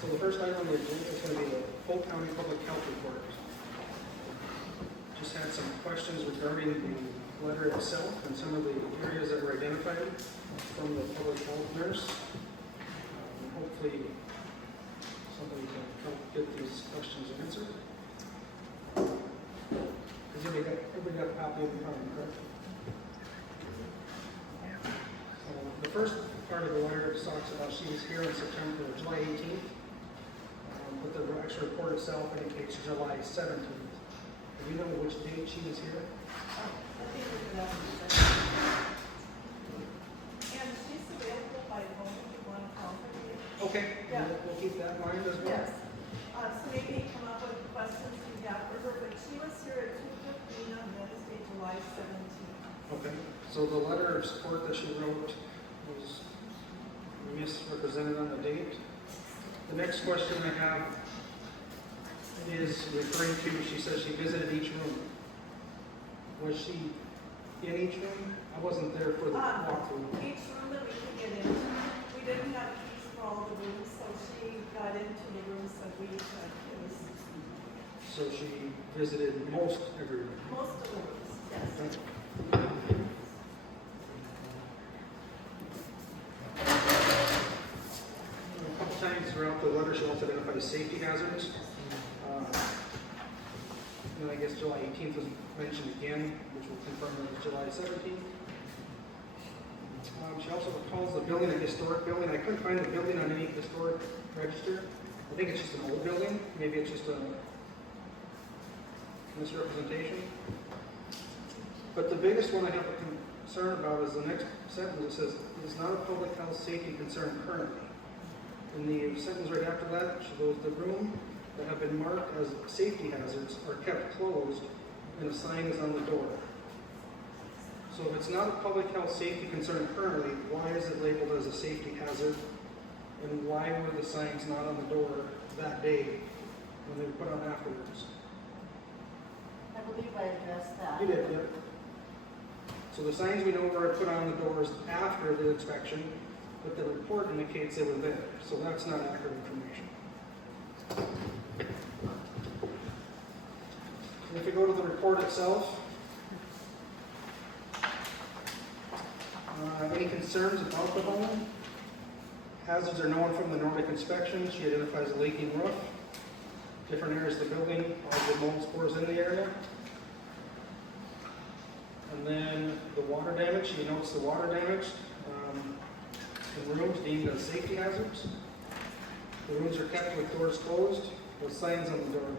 So the first item on the agenda is going to be the Polk County Public Health Report. Just had some questions regarding the letter itself and some of the areas that were identified from the public health nurse. Hopefully somebody can help get these questions answered. Has everybody got a copy of the comment, correct? The first part of the letter talks about she was here on July 18th, but the actual report itself indicates July 17th. Do you know which date she was here? And she's available by phone if you want to call her. Okay, Yeah. we'll keep that in mind as well. Yes. So maybe come up with questions you got for her, but she was here at 2:15 on Wednesday, July 17th. Okay, so the letter of support that she wrote was misrepresented on the date. The next question I have is referring to, she says she visited each room. Was she in each room? I wasn't there for the walkthrough. Each room that we could get into, we didn't have keys for all the rooms, so she got into the rooms that we could. It was So she visited most every room. most of the rooms, yes. A couple times throughout the letter, she also identified safety hazards. And I guess July 18th was mentioned again, which will confirm that it was July 17th. She also calls the building a historic building. I couldn't find the building on any historic register. I think it's just an old building. Maybe it's just a misrepresentation. But the biggest one I have a concern about is the next sentence. It says, "It's not a public health safety concern currently." In the sentence right after that, she goes, "The room that have been marked as safety hazards are kept closed and a sign is on the door." So if it's not a public health safety concern currently, why is it labeled as a safety hazard? And why were the signs not on the door that day when they were put on afterwards? I believe I addressed that. You did, yeah. So the signs we know were put on the doors after the inspection, but the report indicates they were there. So that's not accurate information. And if you go to the report itself, any concerns about the home? Hazards are known from the Nordic inspection. She identifies a leaking roof, different areas of the building, all the mold spores in the area. And then the water damage, she notes the water damage in rooms deemed as safety hazards. The rooms are kept with doors closed, with signs on the door.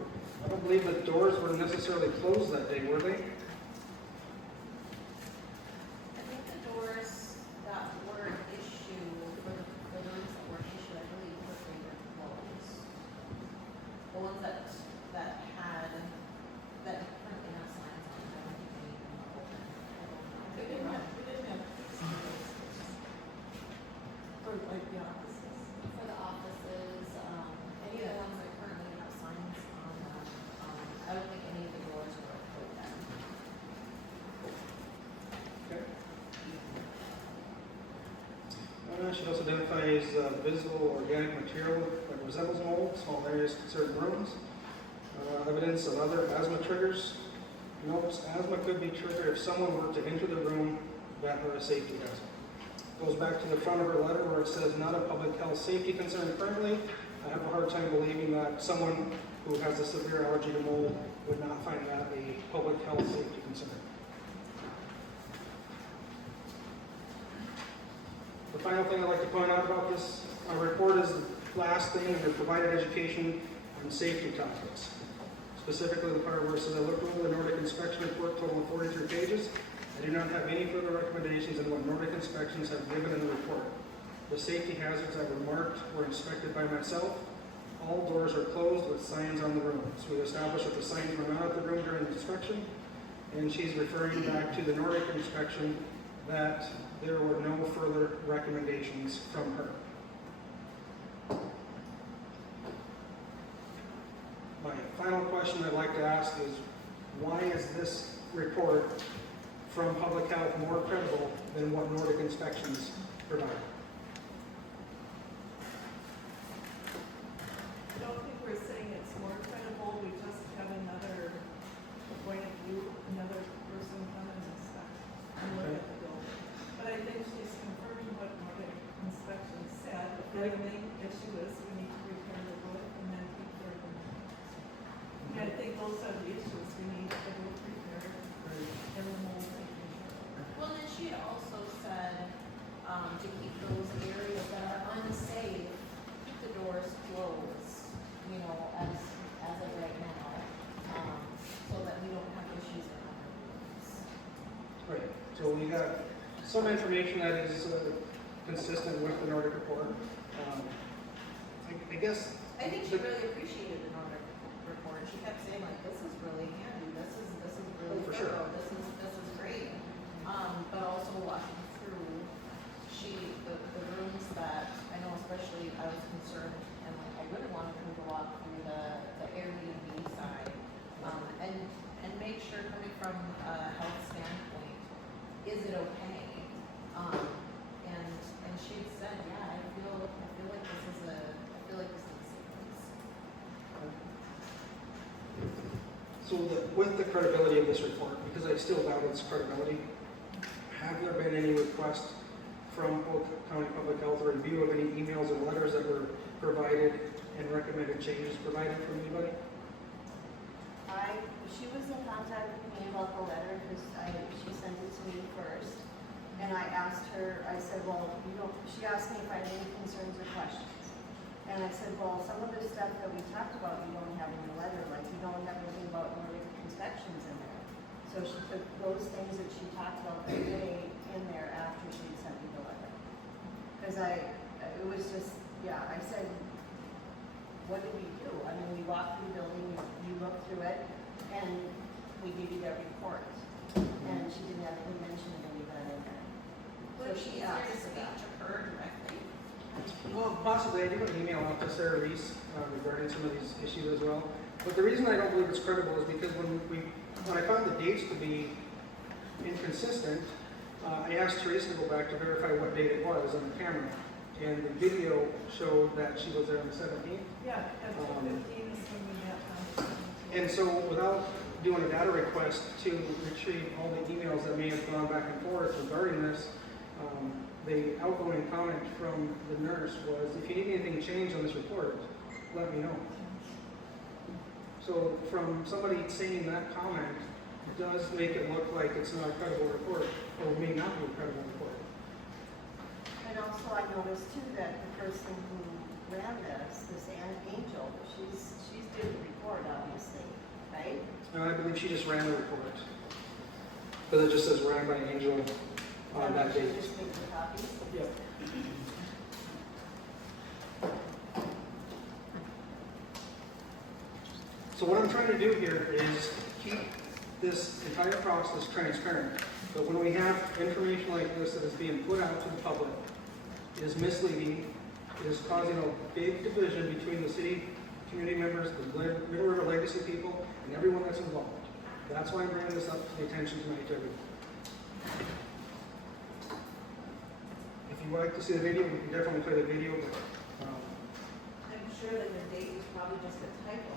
I don't believe the doors were necessarily closed that day, were they? I think the doors that were issued, for the rooms that were issued, I believe that they were closed. The ones that currently have signs on them, I think they need them open. I don't know. We didn't have keys for like the offices. For the offices, any of the ones that currently have signs on them, I don't think any of the doors were open. Okay. She also identifies visible organic material that resembles mold, small areas in certain rooms. Evidence of other asthma triggers. Notes asthma could be triggered if someone were to enter the room that were a safety hazard. Goes back to the front of her letter where it says, not a public health safety concern currently. I have a hard time believing that someone who has a severe allergy to mold would not find that a public health safety concern. The final thing I'd like to point out about this report is the last thing under provided education and safety topics. Specifically the part where it says, I looked over the Nordic inspection report totaling 43 pages. I do not have any further recommendations on what Nordic inspections have given in the report. The safety hazards that were marked were inspected by myself. All doors are closed with signs on the rooms. We established that the signs were not at the room during the inspection, and she's referring back to the Nordic inspection that there were no further recommendations from her. My final question I'd like to ask is, why is this report from Public Health more credible than what Nordic inspections provide? I don't think we're saying it's more credible, we just have another point of view, another person come and inspect and look at the building. But I think she's confirming what Nordic inspection said. The main issue is we need to repair the roof and then take care of the mold. And I think those are the issues, we need the roof repaired and the mold taken care of. Well, then she had also said, to keep those areas that are unsafe, keep the doors closed, you know, as of right now, so that we don't have issues in our rooms. Right, so we got some information that is consistent with the Nordic report. I guess. I think she really appreciated the Nordic report. She kept saying like, this is really handy, this is really For sure. thorough, this is great. But also walking through, the rooms that, I know especially I was concerned, and like, I really wanted her to walk through the Airbnb side, and make sure coming from a health standpoint, is it okay? And she said, yeah, I feel like this is a safe place. So with the credibility of this report, because I still doubt its credibility, have there been any requests from Polk County Public Health or review of any emails or letters that were provided and recommended changes provided from anybody? She was in contact with me about the letter because she sent it to me first. And I asked her, I said, well, she asked me if I had any concerns or questions. And I said, well, some of the stuff that we talked about, you don't have in the letter, like you don't have anything about Nordic inspections in there. So she took those things that she talked about that day in there after she had sent me the letter. Because it was just, yeah, I said, what did we do? I mean, we walked through the building, you looked through it, and we gave you that report. And she didn't have any mention of any of that in there. Would it be easier to speak to her directly? Well, possibly. I did an email out to Sarah Reese regarding some of these issues as well. But the reason I don't believe it's credible is because when I found the dates to be inconsistent, I asked Teresa to go back to verify what date it was on the camera. And the video showed that she was there on the 17th. Yeah, at 2:15 is when we met on. And so without doing a data request to retrieve all the emails that may have gone back and forth regarding this, the outgoing comment from the nurse was, if you need anything changed on this report, let me know. So from somebody saying that comment, it does make it look like it's not a credible report, or may not be a credible report. And also I noticed too that the person who ran this Angel, she's did the report obviously, right? I believe she just ran the report. Because it just says ran by Angel on that She date. just made the copies. Yep. So what I'm trying to do here is keep this entire process transparent. But when we have information like this that is being put out to the public, it is misleading, it is causing a big division between the city community members, the Middle River Legacy people, and everyone that's involved. That's why I'm bringing this up to the attention tonight to everyone. If you would like to see the video, we can definitely play the video. But, I'm sure that the date was probably just a typo.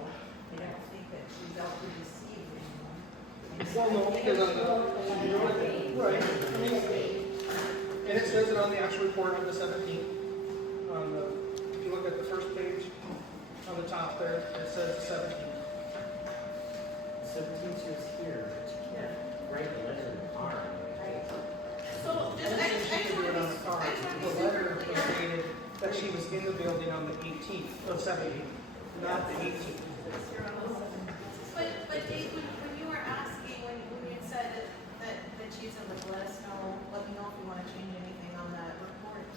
I don't think that she's out to deceive anyone. well, no, because right. I mean, And it says it on the actual report on the 17th. On the, if you look at the first page, on the top there, it says the 17th. Seventeenth is here, but you can't write the letter in the car. So, just, And I then just, she I just could do it wanna on be, the card. I just wanna be The super letter was clear. stated that she was in the building on the 18th, or 17th, not the 18th. It's here on the 17th. But Dave, when you were asking, when you had said that she's like, let us know, let me know if you wanna change anything on that report.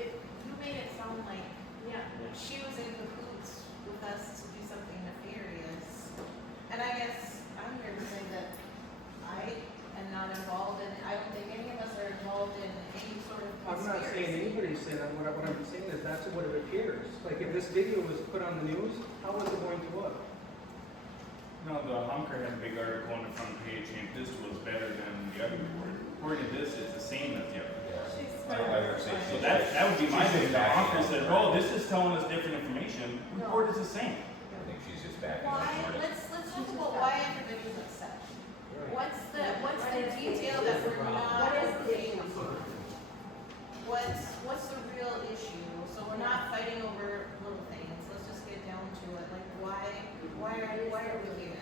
You made it sound like Yeah. she was in cahoots with us to do something nefarious. And I guess I'm here to say that I am not involved in, I don't think any of us are involved in any sort of I'm not saying conspiracy. anybody said that. What I'm saying is that's what it appears. Like if this video was put on the news, how was it going to look? No, the Humker had a big article on the front page saying this was better than the other report. According to this, it's the same as the other. She's I would say So that would be my She's thing. The backing Humker up said, for well, it. this is telling us different information. Report is the same. I think she's just backing up Why, for it. let's talk about why everybody's upset. What's the detail that we're not What is the agreeing issue? on? What's the real issue? So we're not fighting over little things, let's just get down to it, like why are we here?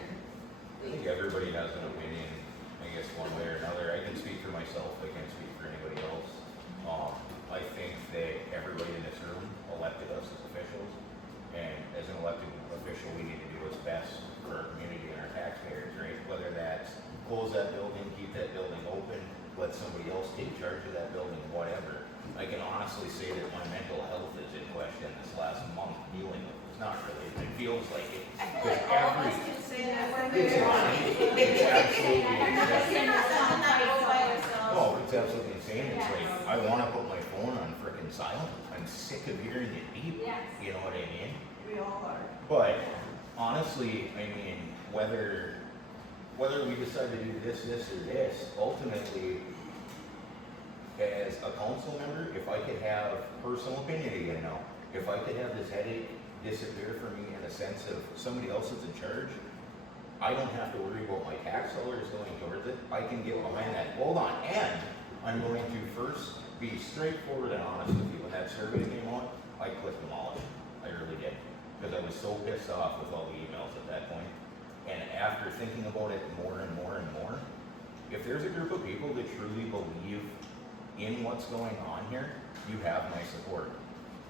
I think everybody has an opinion, I guess, one way or another. I can speak for myself, I can't speak for anybody else. I think that everybody in this room elected us as officials, and as an elected official, we need to do what's best for our community and our taxpayers, right? Whether that's close that building, keep that building open, let somebody else take charge of that building, whatever. I can honestly say that my mental health is in question this last month dealing with it. It's not really, it feels like it. I feel Because like all of us every- can say that we're It's very. absolutely You're not letting that go by yourself. Oh, it's absolutely insane. It's like, I wanna put my phone on frickin' silent. I'm sick of hearing it beep. Yes. You know what I mean? We all are. But honestly, I mean, whether we decide to do this, or this, ultimately, as a council member, if I could have personal opinion again now, if I could have this headache disappear for me in a sense of somebody else is in charge, I don't have to worry about my tax dollars going towards it. I can get behind that. Hold on, and I'm going to first be straightforward and honest with you. When that survey came out, I clicked demolish. I really did. Because I was so pissed off with all the emails at that point. And after thinking about it more and more and more, if there's a group of people that truly believe in what's going on here, you have my support.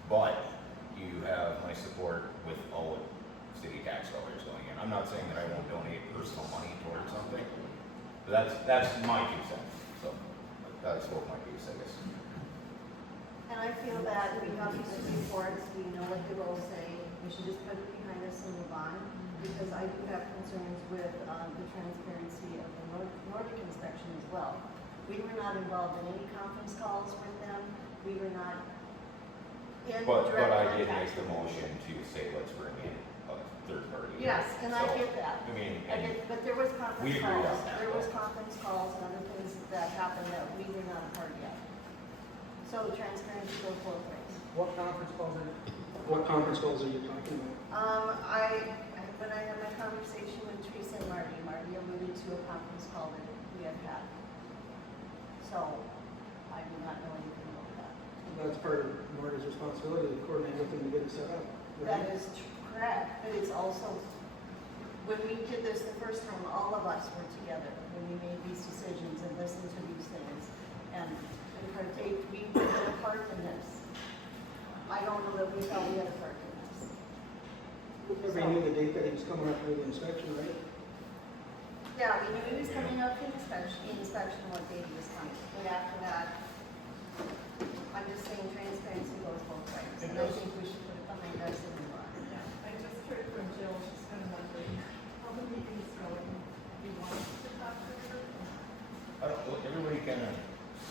But you have my support with all of city tax dollars going in. I'm not saying that I won't donate personal money towards something, but that's my 2 cents. So that's what my piece, I guess. And I feel that we have these reports, we know what the rules say, we should just put it behind us and move on. Because I do have concerns with the transparency of the Nordic inspection as well. We were not involved in any conference calls with them, we were not in direct But I did contact make the with them. motion to say, let's bring in a third party. Yes, and I So, get that. I mean, I and get, but there was conference we agreed on calls, that, there was though. conference calls and other things that happened that we were not a part of. So transparency goes both ways. What conference calls are you talking about? When I had my conversation with Teresa and Marty alluded to a conference call that we had had. So, I do not know anything about that. That's part of Marty's responsibility to coordinate with them to get it set up. That is correct, but it's also, when we did this the first time, all of us were together, when we made these decisions and listened to these things. And partake, we had a part in this. I don't know that we felt we had a part in this. Everybody knew the date that he was coming up with the inspection, right? Yeah, we knew he was coming up in inspection what date he was coming, but after that, I'm just saying transparency goes both ways. It And I does. think we should put it behind us and move on. Yeah, I just heard from Jill, she's kind of wondering how the meeting's going. You want to talk to her? I don't, well, everybody kind of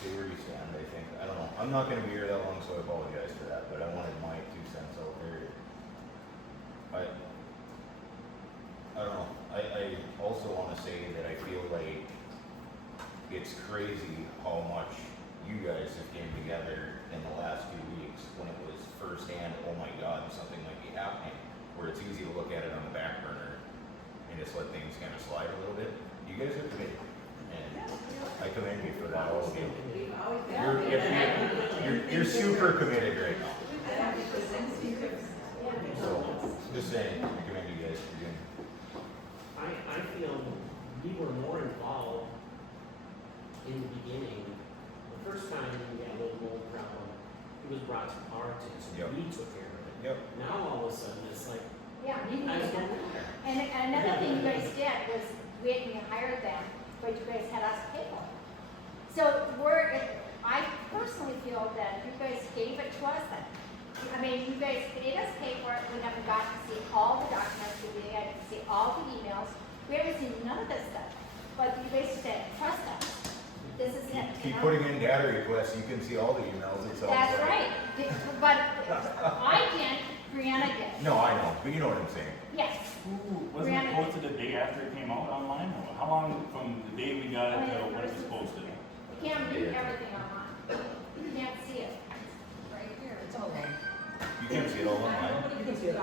see where you stand, I think. I don't know. I'm not gonna be here that long, so I apologize for that, but I wanted my 2 cents out there. I don't know. I also wanna say that I feel like it's crazy how much you guys have came together in the last 2 weeks when it was firsthand, oh my God, something might be happening, where it's easy to look at it on the back burner and just let things kind of slide a little bit. You guys are committed. and I commend you for that, all of you. We've always been. You're super committed right now. Yeah, because then secrets. So, just saying, I commend you guys for doing. I feel we were more involved in the beginning. The first time we had a little mold problem, it was brought to our attention, Yep. we took care of it. Yep. Now all of a sudden, it's like, Yeah, you guys don't matter. and another thing you guys did was we hired them, but you guys had us pay for it. So I personally feel that you guys gave it to us, that, I mean, you guys made us pay for it, we never got to see all the documents, we didn't get to see all the emails, we haven't seen none of this stuff. But you guys said, trust us, this is it. you Keep know? putting in data requests, you can see all the emails, it sounds like. That's right, but I didn't, Brianna did, No, I know, but you know what I'm saying. yes. Wasn't it Brianna- posted the day after it came out online? Or how long from the day we got it to when it was posted? You can't read everything online, you can't see it. Right here, it's all in. You can see it all online. You can see it.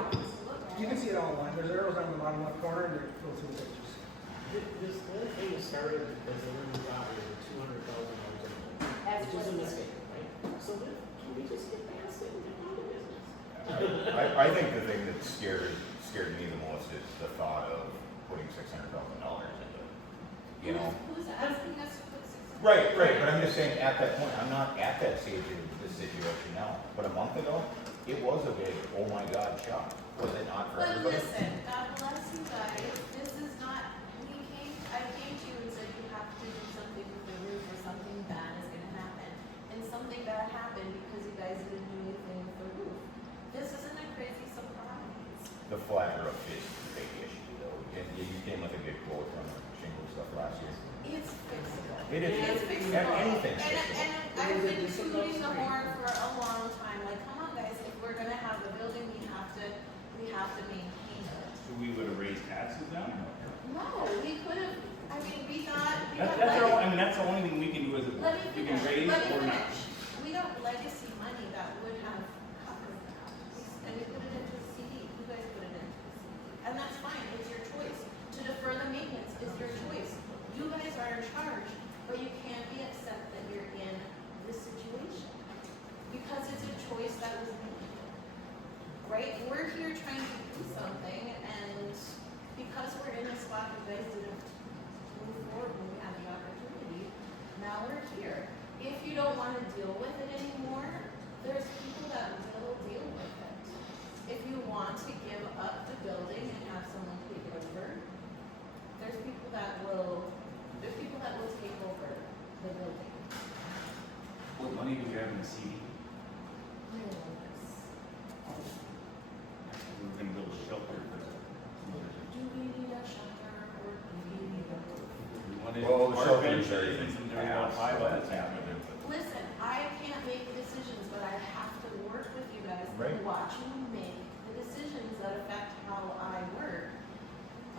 You can see it all online. There's arrows down the bottom left corner and they go through the pages. This other thing that started because the Lynn property was $200,000 in it, That's which is a what- mistake, right? So then, can we just get past it and get on with business? I think the thing that scared me the most is the thought of putting $600,000 into it. You know? Who's asking us to put six? Right, but I'm just saying, at that point, I'm not at that stage of the situation now, but a month ago, it was a big, oh my God, shock, was it not for But everybody? listen, God bless you guys, this is not, I came to you and said you have to do something with the roof or something bad is gonna happen. And something bad happened because you guys didn't do anything with the roof. This isn't a crazy surprise. The flat roof is the big issue though, and you came with a good quote from the shingle stuff last year. It's fixable. It is. It's fixable. Anything's And fixable. I've been tooting the horn for a long time, like, come on guys, if we're gonna have a building, we have to maintain it. So we would have raised taxes then? No, we could have, I mean, we thought, That's the only thing we can do is let me we can finish, raise let me or not. finish. We got legacy money that would have covered that, and we put it into a CD, you guys put it into a CD. And that's fine, it's your choice. To defer the maintenance is your choice. You guys are in charge, but you can't be upset that you're in this situation. Because it's a choice that was made. Right? We're here trying to do something, and because we're in a spot you guys didn't move forward when we had the opportunity, now we're here. If you don't want to deal with it anymore, there's people that will deal with it. If you want to give up the building and have someone take it over, there's people that will take over the building. What money do we have in the CD? We're gonna build a shelter for some other things. Do we need a shelter or do we need a roof? We wanted Well, the park shelter bench is very and some, there were about 5 of us happened. Listen, I can't make decisions, but I have to work with you guys Right. and watch you make the decisions that affect how I work.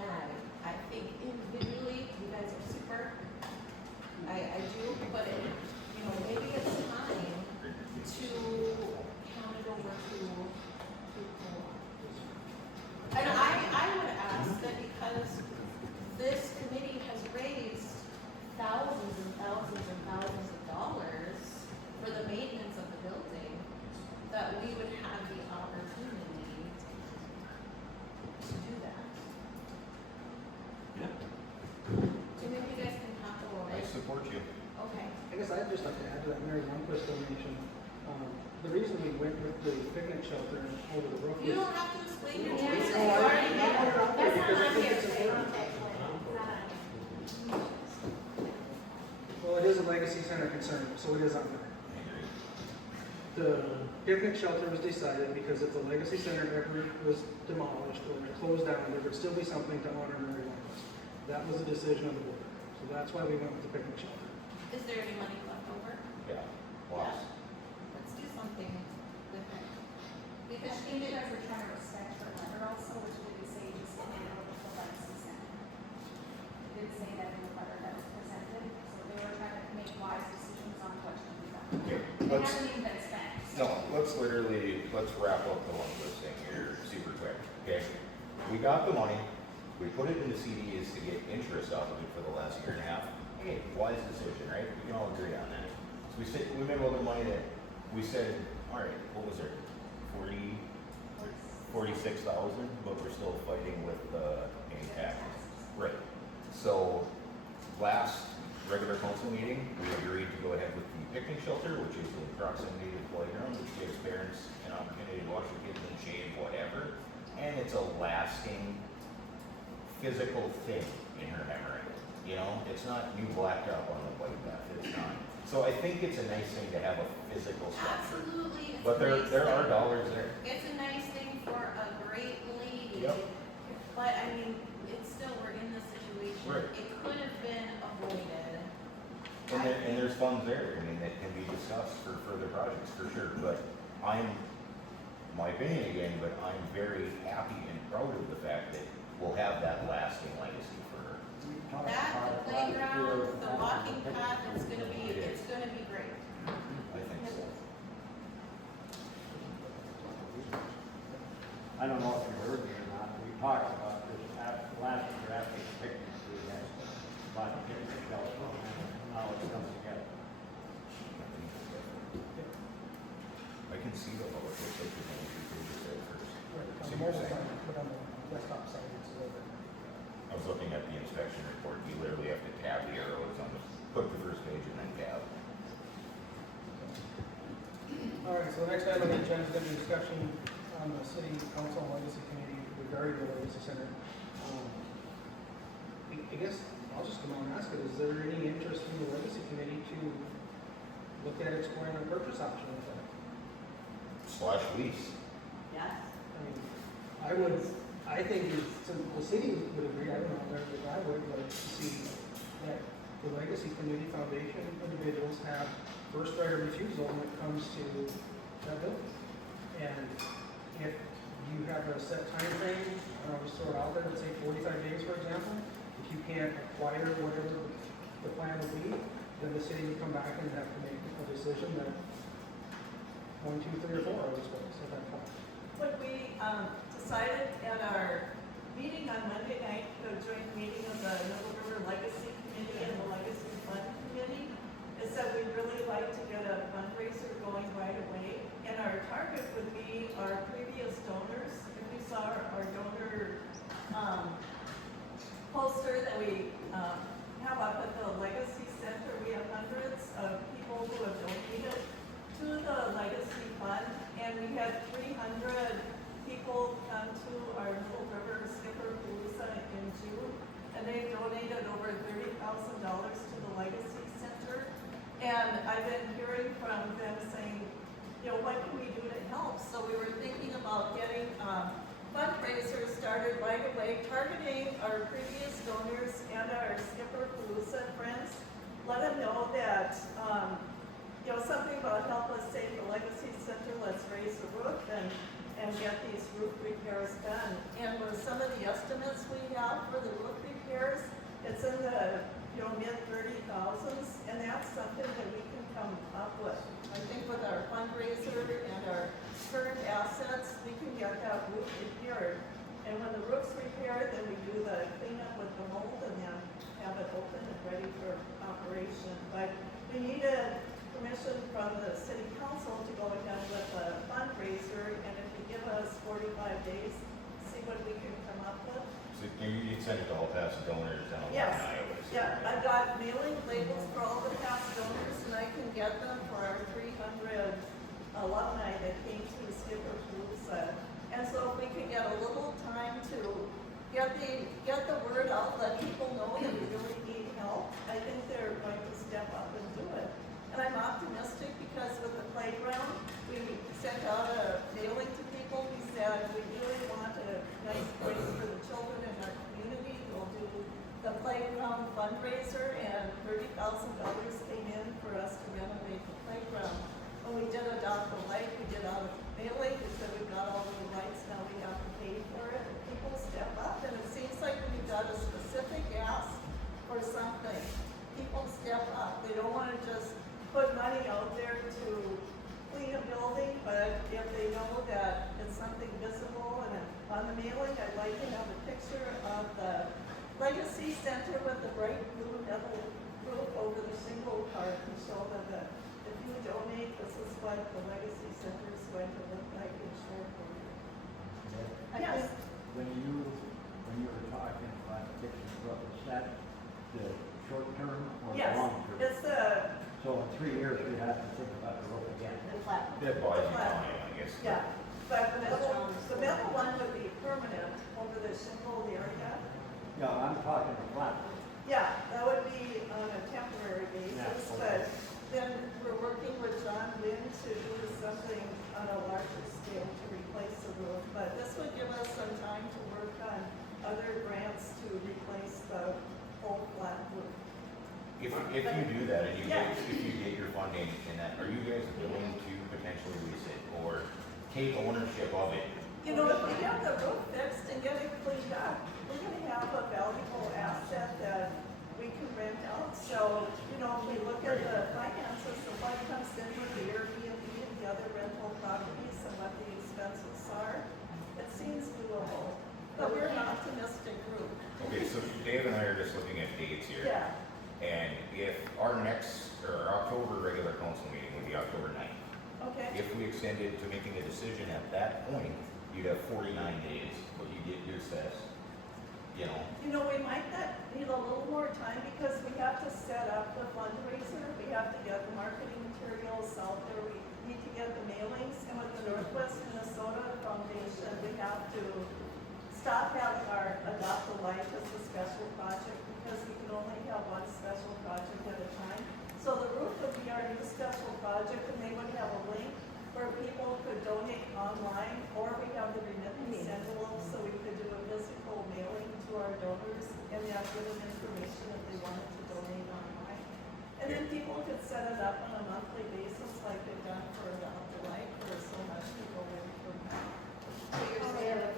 And I think individually, you guys are super. I do, but maybe it's time to count it over to co-op. And I would ask that because this committee has raised thousands and thousands and thousands of dollars for the maintenance of the building, that we would have the opportunity to do that. Yeah. So maybe you guys can talk about I it. support you. Okay. I guess I'd just like to add to that Mary Lundquist donation. The reason we went with the picnic shelter and over the roof You was, don't have to explain your Yeah. choices. No, You I- already made no, it. no, That's because not I on think here, it's Jay, important. actually, it's not on here. Well, it is a legacy center concern, so it is on there. The picnic shelter was decided because if the legacy center ever was demolished or closed down, there would still be something to honor Mary Lundquist. That was a decision of the board. So that's why we went with the picnic shelter. Is there any money left over? Yeah, lots. Let's do something with it. Because I she think you did, guys were trying to respect her letter also, which didn't say just in and out of the legacy center. It didn't say that in the letter that was presented, so they were trying to make wise decisions on what should be done. Okay, It let's, hasn't even been spent. no, let's wrap up the one this thing here super quick, okay? We got the money, we put it in the CDs to get interest off of it for the last year and a half. hey, wise decision, right? We can all agree on that. So we made a little money that, we said, all right, what was it, 46,000, but we're still fighting with the taxes. Right. So, last regular council meeting, we agreed to go ahead with the picnic shelter, which is in proximity to the playground, which gives parents an opportunity to watch their kids in shade, whatever. And it's a lasting physical thing in her memory. You know, it's not new blacktop on the bike path, it's not. So I think it's a nice thing to have a physical structure. Absolutely, it's But a nice there are thing. dollars there. It's a nice thing for a great lady. Yep. But I mean, it's still, we're in this situation. Right. It could have been avoided. And there's funds there, I mean, that can be discussed for further projects, for sure, but my opinion again, but I'm very happy and proud of the fact that we'll have that lasting legacy for her. That, the playground, the walking path, it's gonna be great. I think so. I don't know if you heard me or not, we talked about this last year after the picnic, we had about the picnic shelter, and now it's coming together. I can see the whole, it looks like there's only 2 pages there first. On So the you're mobile saying- side, but on the desktop side, it's a little bit. I was looking at the inspection report, you literally have to tab the arrows on the, click the first page and then tab. All right, so the next item on the agenda is going to be discussion on the city council and legacy committee regarding the legacy center. I guess I'll just come on and ask it, is there any interest in the legacy committee to look at exploring a purchase option with that? / lease. Yes. I mean, I think the city would agree, I don't know, if I would like to see that the legacy committee foundation individuals have first right of refusal when it comes to that building. And if you have a set time frame, I'll just throw it out there, let's say 45 days, for example, if you can't acquire whatever the plan would be, then the city would come back and have to make a decision that 1, 2, 3, or 4 are those ways at that point. What we decided at our meeting on Monday night, the joint meeting of the Noble River Legacy Committee and the Legacy Fund Committee, is that we'd really like to get a fundraiser going right away. And our target would be our previous donors. If you saw our donor poster that we have up at the Legacy Center, we have hundreds of people who have donated to the Legacy Fund, and we had 300 people come to our Little River Skipper Palooza in June, and they've donated over $30,000 to the Legacy Center. And I've been hearing from them saying, you know, what can we do to help? So we were thinking about getting fundraisers started right away, targeting our previous donors and our Skipper Palooza friends. Let them know that, you know, something about help us save the Legacy Center, let's raise the roof and get these roof repairs done. And with some of the estimates we have for the roof repairs, it's in the, you know, mid-30,000s, and that's something that we can come up with. I think with our fundraiser and our current assets, we can get that roof repaired. And when the roof's repaired, then we do the cleanup with the mold and then have it open and ready for operation. But we needed permission from the city council to go ahead with a fundraiser, and if you give us 45 days, see what we can come up with. So you send it to all past donors and all Yes. that in Iowa. Yeah, I've got mailing labels for all the past donors, and I can get them for our 300 alumni that came to Skipper Palooza. And so if we could get a little time to get the word out, let people know that we really need help, I think they're going to step up and do it. And I'm optimistic because with the playground, we sent out a mailing to people. We said, we really want a nice place for the children in our community. We'll do the playground fundraiser, and $30,000 came in for us to renovate the playground. When we did adopt the light, we did out of mailing. We said we've got all the lights, now we have to pay for it. And people step up, and it seems like when you've got a specific ask for something, people step up. They don't want to just put money out there to clean a building, but if they know that it's something visible, and on the mailing, I'd like to have a picture of the Legacy Center with the bright blue double roof over the shingle part and show them that if you donate, this is what the legacy center is going to look like in short order. Yes, When you were talking about fixing the roof, is that the short term or the yes, long term? it's the, So in 3 years, we have to think about the roof again. The flat. That buys you time, I guess. yeah, but the middle one would be permanent over the shingle area. Yeah, I'm talking the flat roof. Yeah, that would be on a temporary basis, Yeah, but okay. then we're working with John Lynn to do something on a larger scale to replace the roof. But this would give us some time to work on other grants to replace the whole flat roof. If you do that and Yeah. if you get your funding in that, are you guys willing to potentially lease it or take ownership of it? You know, if we have the roof fixed and get it cleaned up, we're gonna have a valuable asset that we can rent out. So, you know, if we look at the finances of what comes in with the Airbnb and the other rental properties and what the expenses are, it seems doable. But we're an optimistic group. Okay, so Dave and I are just looking at dates here. Yeah, And if our next, or our October regular council meeting would be October 9th, okay. if we extended to making a decision at that point, you'd have 49 days, but you get your assess, you know. You know, we might not need a little more time because we have to set up the fundraiser. We have to get the marketing materials out there. We need to get the mailings. And with the Northwest Minnesota Foundation, we have to stop having our Adopt a Life as a special project because we can only have one special project at a time. So the roof would be our new special project and they would have a link where people could donate online, or we have the remittance envelope, so we could do a physical mailing to our donors and have given information if they wanted to donate online. And then people could set it up on a monthly basis like they've done for Adopt a Life, where so much people went from that. So you're saying that,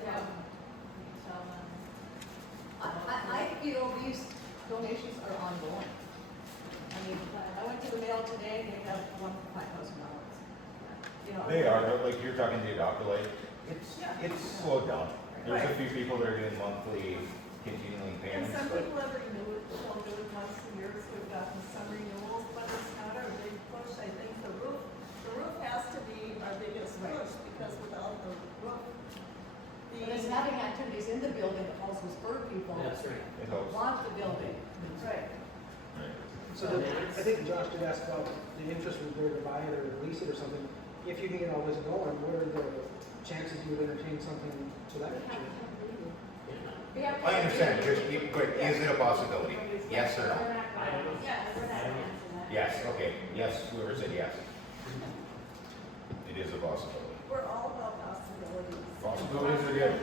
I feel these donations are ongoing. I mean, I went to the mail today, they have one for $5,000. You know. They are, but like you're talking to Adopt a Life, Yeah. it's slowed down. There's a Right. few people that are doing monthly continuing And payments, some but people have renewed, they'll do it once a year, so we've gotten some renewals, but it's not our big push. I think the roof has to be our biggest Right. push, because without the roof, But it's having activities in the building that also spur people That's right. it helps. want the building. right. Right. So I think Josh did ask about the interest was there to buy it or lease it or something. If you can get all this going, what are the chances you would entertain something to that extent? We have- I understand, but is it a possibility? Yes or no? We're not I don't know. gonna, Yes. we're not gonna answer that. Yes, okay, yes, whoever said yes. It is a possibility. We're all about possibilities. Possibilities are good.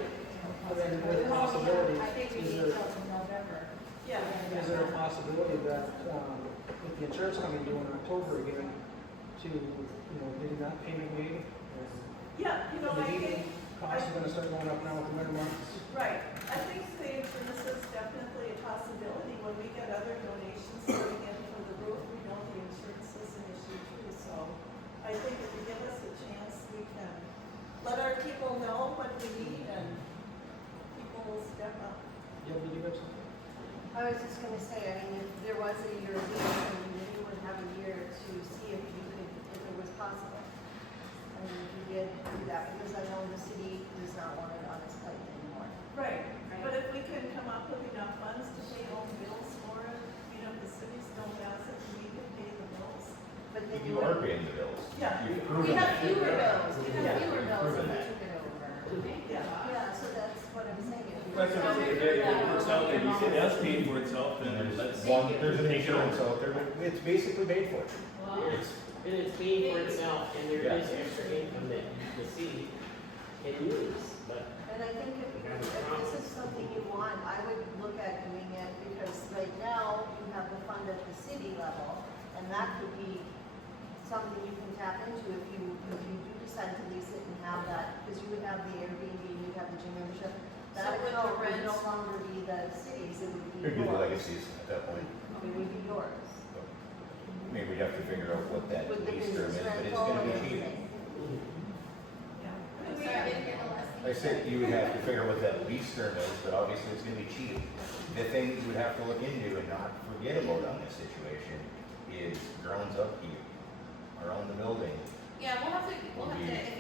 And then with the possibility, I think we is need there, till November. Yeah. is there a possibility that, with the insurance company due in October again, to, getting that payment made? Yeah, you know, The I heating think, costs are gonna start going up now with the winter months. right, I think the insurance is definitely a possibility. When we get other donations coming in for the roof, we know the insurance is an issue too. So I think if you give us a chance, we can let our people know what we need and people will step up. Yeah, did you have something? I was just gonna say, I mean, if there was a year lease, I mean, you would have a year to see if it was possible. And we did do that, because I know the city does not want it on its plate anymore. Right, but if we can come up with enough funds to pay all the bills for it, the cities don't ask it, we can pay the bills. But then You are paying the bills. Yeah. You've We proven have that. fewer bills, we Yeah. have fewer bills Proven than we that. took it over. Yeah. Yeah, so that's what I'm saying. That's what I'm saying, if it works out, then if it does pay for itself, then let's. There's an insurance out there, but it's basically paid for. And it's paying for itself, and there is extra income that the city can use, but And I think if this is something you want, I would look at doing it, because right now, you have the fund at the city level, and that could be something you can tap into if you do decide to lease it and have that, because you would have the Airbnb, you'd have the gym membership. So That would would the no rent- longer be the city's, it would be It'd be the yours. legacies at that point. It would be yours. Maybe we'd have to figure out what that With the lease term business is, but it's rental gonna and be cheap. everything. Yeah. Sorry, I didn't hear the last thing. I said you would have to figure out what that lease term is, but obviously it's gonna be cheap. The thing you would have to look into and not forget about on this situation is grounds upkeep around the building. Yeah, we'll have to, if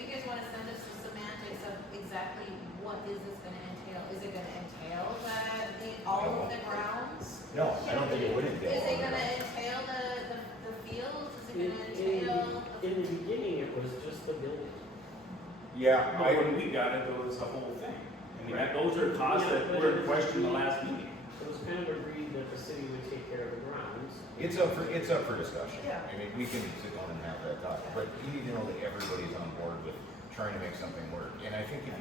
you guys wanna send us the semantics of exactly what is this gonna entail, is it gonna entail all of the grounds? No, I don't think it would entail. Is it gonna entail the fields, is it gonna entail? In the beginning, it was just the building. Yeah, But when we got it, it was the whole thing. I mean, those are costs that were in question the last meeting. It was kind of agreed that the city would take care of the grounds. it's up for discussion. Yeah. I mean, we can sit down and have that talk, but you need to know that everybody's on board with trying to make something work. And I think if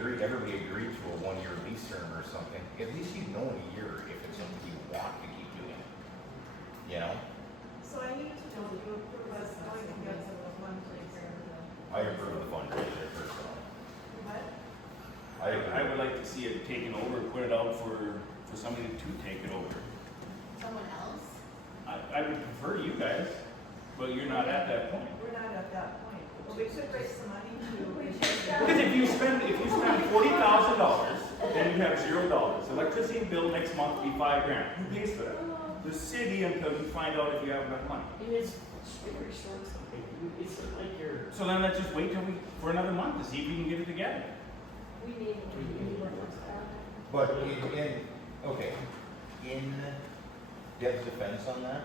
everybody agreed to a 1-year lease term or something, at least you'd know in a year if it's something you want to keep doing. You know? So I need to know, you approve us going to get the fundraiser. I approve the fundraiser personally. What? I would like to see it taken over, put it out for somebody to take it over. Someone else? I would prefer you guys, but you're not at that point. We're not at that point. Well, we should raise some money to. Because if you spend $40,000, then you have $0. Electricity bill next month will be $5,000. Who pays for that? The city, until you find out if you have enough money. And it's very short something. It's not like you're. So then let's just wait for another month to see if we can get it together. We need to. But in Deb's defense on that,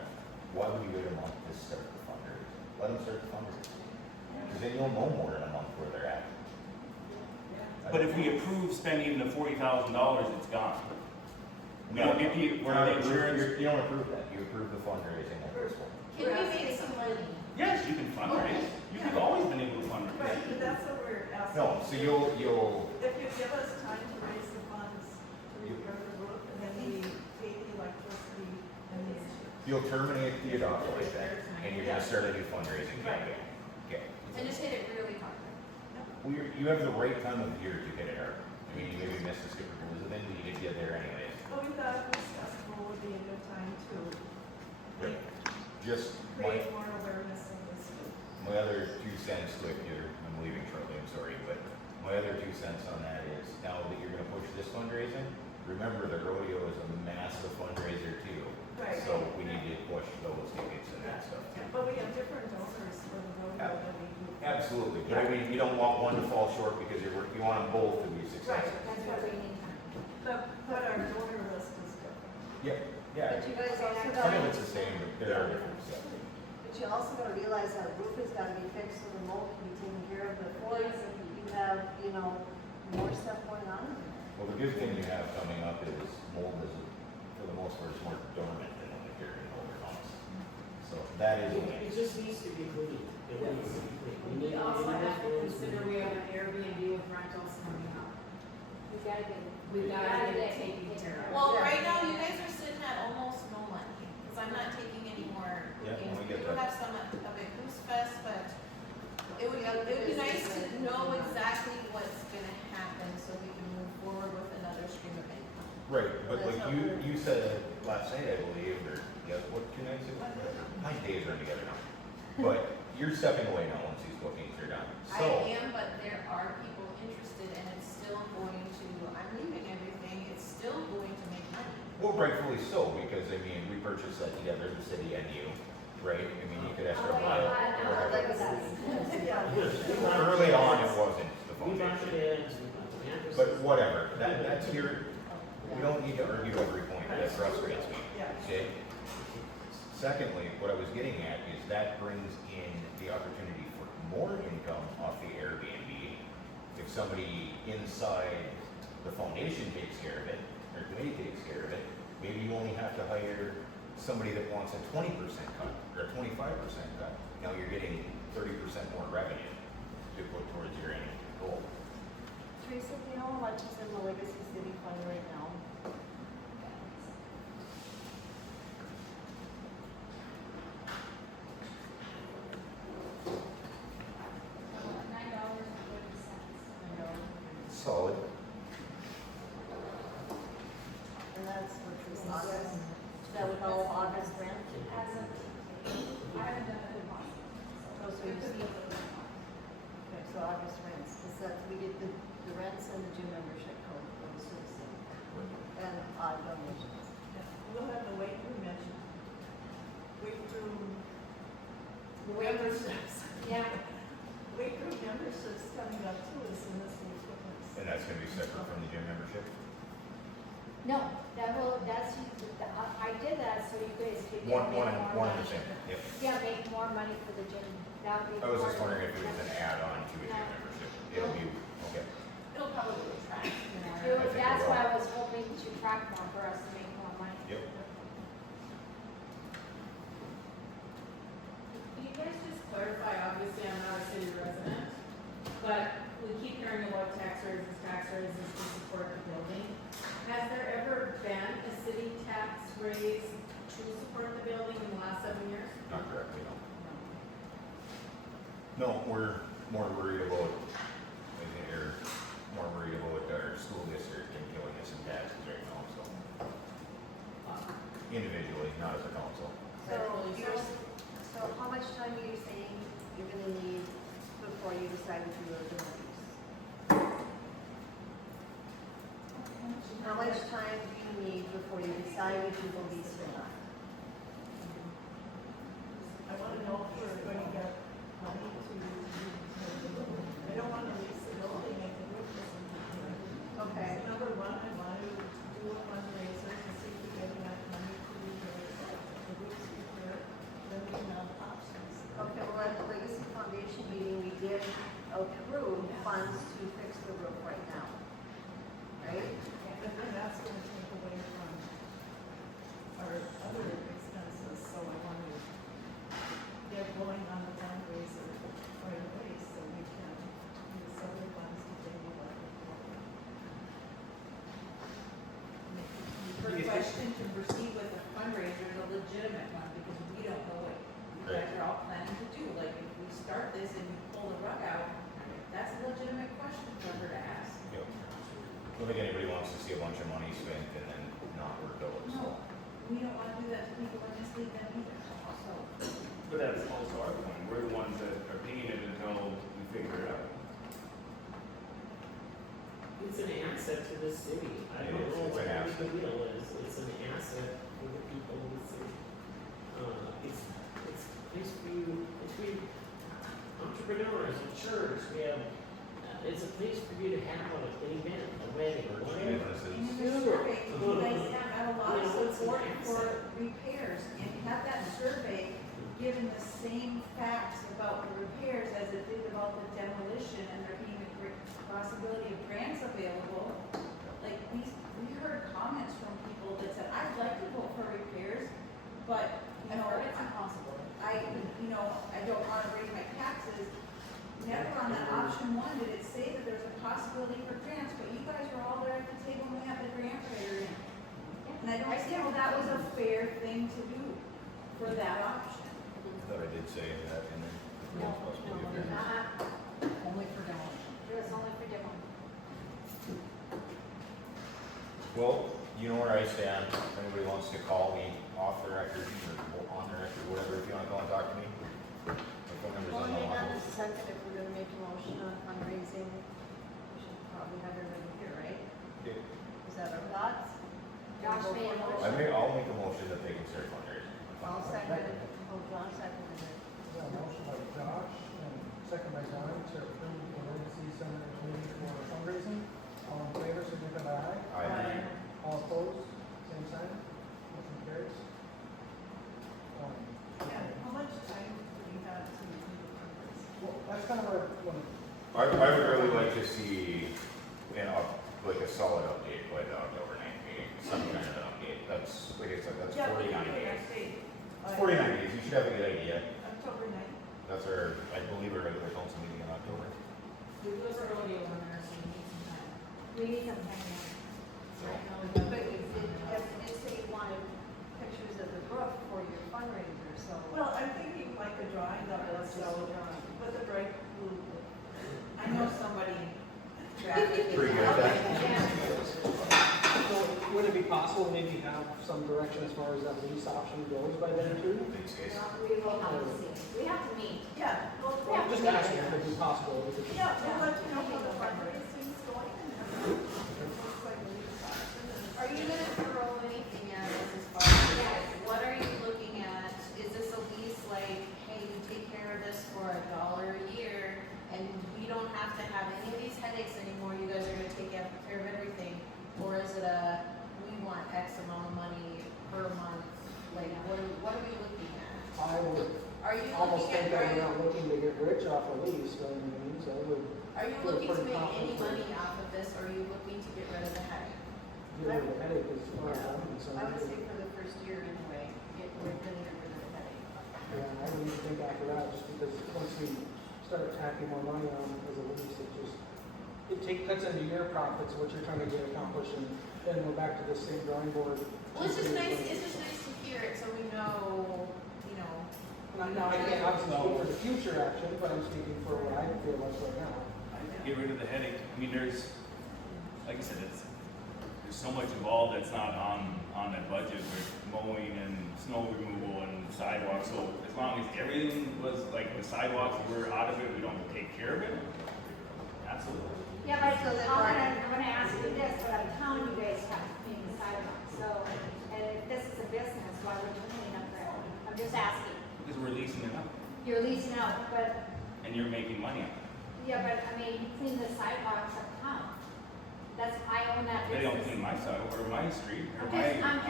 why would you wait a month to start the fundraiser? Let them start the fundraiser. Because then you'll know more in a month where they're at. But if we approve spending the $40,000, it's gone. We don't get the insurance. You don't approve that, you approve the fundraising at this point. Can we make some money? Yes, you can fundraise. You've always been able to fundraise. Right, but that's what we're asking. No, so you'll, If you give us time to raise the funds to repair the roof, and then we pay the electricity and the insurance. you'll terminate the adoption thing, and you're gonna start a new fundraising campaign. Okay. And just hit it really hard. Well, you have the right time of year to get it out. I mean, you maybe missed the skipper blues, and then you could get there anyways. Well, we thought this festival would be a good time to Just create more awareness of this. my other 2 cents to it here, I'm leaving shortly, I'm sorry, but my other 2 cents on that is, now that you're gonna push this fundraising, remember the rodeo is a massive fundraiser too. Right. So we need to push those tickets and that stuff too. But we have different donors for the rodeo than we do. Absolutely, but I mean, you don't want one to fall short because you want them both to be Right, successful. That's what we need. but our donor list is different. Yep, yeah, But you guys also some of gotta, it's the same, but there are differences. but you also gotta realize that roof has gotta be fixed, so the mold can be taken care of before you have, more stuff going on in there. Well, the good thing you have coming up is mold is, for the most part, it's more dormant than when you're in older homes. So that is. It just needs to be clean. It needs to be clean. We also have to consider we have an Airbnb with rentals coming up. We gotta get. We gotta get it taken care of. Well, Yeah. right now, you guys are sitting at almost no money, because I'm not taking any more Yeah, bookings. we We get do that. have some of it Goose Fest, but it would be nice to know exactly what's gonna happen, so we can move forward with another stream of income. Right, but That's like not good. you said last night, I believe, or, yeah, what, 2 nights ago? My days are together now. But you're stepping away now once these bookings are done. I So, am, but there are people interested, and it's still going to, I'm leaving everything, it's still going to make money. well, rightfully so, because I mean, we purchased that together, the city and you, right? I mean, you could escrow buy it. Early on, it wasn't the We bought foundation. the beds, we bought the mattresses. But whatever, that's your, we don't need to argue every point, that frustrates me, Yeah. okay? Secondly, what I was getting at is that brings in the opportunity for more income off the Airbnb. If somebody inside the foundation takes care of it, or committee takes care of it, maybe you only have to hire somebody that wants a 20% cut, or a 25% cut. Now you're getting 30% more revenue to put towards your end goal. Teresa, do you know how much is in the Legacy City Fund right now? Solid. And that's what this August, is that what all August rent? As of, I haven't done it in months. Oh, so you see, okay, so August rents, because that's, we get the rents and the gym membership code, those two things. And odd donations. Yeah, we'll have the weight room mentioned. Weight room The weight room. memberships. Yeah, Weight room memberships coming up too, as soon as the equipment's. And that's gonna be separate from the gym membership? no, I did that so you guys could get One more and money. the same, yep. Yeah, make more money for the gym. That would be. I was just part of wondering if it was an add-on to a gym membership. It'll be, okay. It'll probably attract more. It- I think That's it why will. I was hoping to track more for us to make more money. Yep. Can you guys just clarify, obviously I'm not a city resident, but we keep hearing about tax raises to support the building. Has there ever been a city tax raise to support the building in the last 7 years? Not correctly, no. No, we're more worried about, our school district and killing us in taxes right now, so. Individually, not as a council. So, so how much time are you saying you're gonna need before you decide if you are gonna lease? How much time do you need before you decide if you will lease or not? I wanna know if we're going to get money to, I don't wanna lease the building, I think we're just. Okay. Number one, I want to do a fundraiser to see if we get enough money to repair the roofs repair, then we can have options. Okay, well, at the Legacy Foundation meeting, we did approve funds to fix the roof right now. Right? But then that's gonna take away from our other expenses, so I want to get going on the fundraiser right away, so we can use other funds to pay the electric bill. Her question to proceed with a fundraiser is a legitimate one, because we don't know what you guys are all planning to do. Like, if we start this and you pull the rug out, that's a legitimate question for her to ask. Yep. I don't think anybody wants to see a bunch of money spent and then not work out, so. No, we don't wanna do that to people and mislead them either, so. But that's also our point, we're the ones that are paying it until we figure it out. It's an asset to the city. I It don't is, know it's what an the asset. big deal is. It's an asset for the people in the city. It's a place for you, it's for you entrepreneurs, a church, we have, it's a place for you to have an event, a wedding, Church whatever. businesses. And in the survey, you guys have had a lot of support for repairs, and had that survey given the same facts about the repairs as it did about the demolition, and there being a great possibility of grants available, like, we heard comments from people that said, I'd like to vote for repairs, but, you know, It's impossible. I don't wanna raise my taxes. Never on that option one did it say that there's a possibility for grants, but you guys were all there at the table when we had the grant writer in. And I don't see how that was a fair thing to do for that option. I thought I did say that in there. No, Possibly no, again. Only for demolition. It was only for demo. Well, you know where I stand. If anybody wants to call me off the record or on the record, whatever, if you wanna call and talk to me. My phone number's Well, on the maybe not line. this second, if we're gonna make a motion on fundraising, we should probably have everybody here, right? Okay. Is that our thoughts? Josh made a motion. I'll make a motion that they can start fundraising. I'll second it. Oh, John seconded it. Is that a motion by Josh and second by John to approve the Legacy Center committee for fundraising? All in favor, signify by aye. Aye. All opposed, same sign, motion carries. Yeah, how much time do we have to do the fundraiser? Well, that's kind of where, when, I would really like to see like a solid update by the October 9th meeting, some kind of an update. That's, like I said, that's Yeah, we 49 can do days. next date. It's 49 days, you should have a good idea. October 9th. That's our, I believe, our regular council meeting in October. We do a rodeo on there, so we need some time. We need some time now. Right now, we But have. you did say you wanted pictures of the roof for your fundraiser, so. Well, I'm thinking like a drawing of it, Let's just so, draw. with a bright blue. I know somebody in traffic. Pretty good at that. Yeah. so would it be possible to maybe have some direction as far as that lease option goes by then too? We will have to see. We have to meet. Yeah, well, We have to Just meet. asking if it'd be possible. if it's- yeah, we'll let you know how the Fundraising's going and looks like a lease option and- Are you gonna throw anything at us as far as, like, what are you looking at? Is this a lease like, hey, you take care of this for $1 a year and we don't have to have any of these headaches anymore, you guys are gonna take care of everything? Or is it a, we want X amount of money per month, like, what are we looking at? I would Are you almost looking think at, that we're not looking to get rich off a lease, you know what I mean? So I would are you feel looking to pretty make any confident money that off of this, or are you looking to get rid of the headache? get rid of the headache as far as I'm concerned. I would say for the first year anyway, we're gonna get rid of the headache. Yeah, I don't even think after that, just because once we start tacking more money on as a lease, cuts into your profits, what you're trying to get accomplished, and then we're back to the same drawing board. Well, it's just nice to hear it, so we know, you know. Now, I can't obviously speak for the future action, but I'm speaking for what I feel like right now. Get rid of the headache. I mean, like I said, there's so much involved that's not on that budget with mowing and snow removal and sidewalks. So as long as everything was like the sidewalks were out of it, we don't have to take care of it. Absolutely. Yeah, but I'm gonna ask you this, but I'm telling you guys have to clean the sidewalks, so, and if this is a business, why would you clean up there? I'm just asking. Because we're leasing it up You're leasing out, but, and you're making money on it. yeah, but, I mean, you clean the sidewalks uptown. I own that They business. don't clean my sidewalk or my street or I'm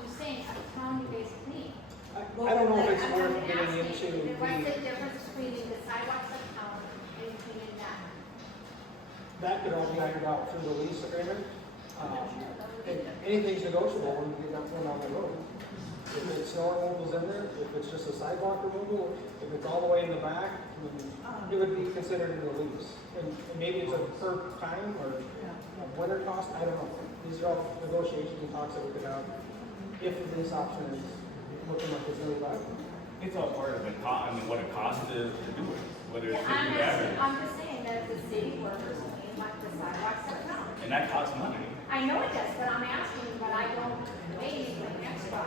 just saying, uptown you guys clean. I don't know if it's I'm worth asking, getting into what's the, the difference between the sidewalks uptown and cleaning that? that could all be ironed out through the lease agreement. And anything's negotiable when we get one on the road. If it's snow removal's in there, if it's just a sidewalk removal, if it's all the way in the back, it would be considered in the lease. And maybe it's a per time or a winter cost, I don't know. These are all negotiations and talks that we could have if the lease option is looking like it's really valuable. It's all part of it. I mean, what it costs to do it, whether it's Yeah, good or bad. I'm just saying that the city workers clean like the sidewalks uptown. And that costs money. I know it does, but I'm asking, but I don't pay anything extra.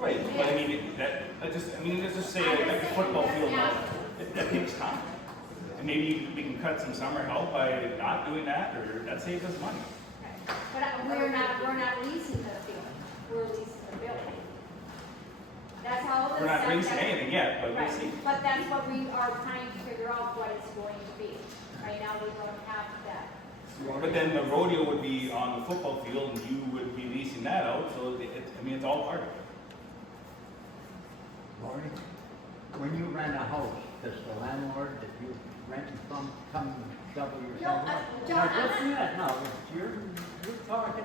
Right, but I mean, let's just say like a football field, that takes time. And maybe we can cut some summer help by not doing that, or that saves us money. But we're not leasing the field, we're leasing the building. That's all the stuff. We're not that- leasing anything yet, but we'll Right, see. but that's what we are trying to figure out what it's going to be. Right now, we don't have that. But then the rodeo would be on the football field, and you would be leasing that out, so it's all part of it. Lori, when you rent a house, does the landlord that you renting from come double your No, sidewalk? John, Now, just a minute, no, you're talking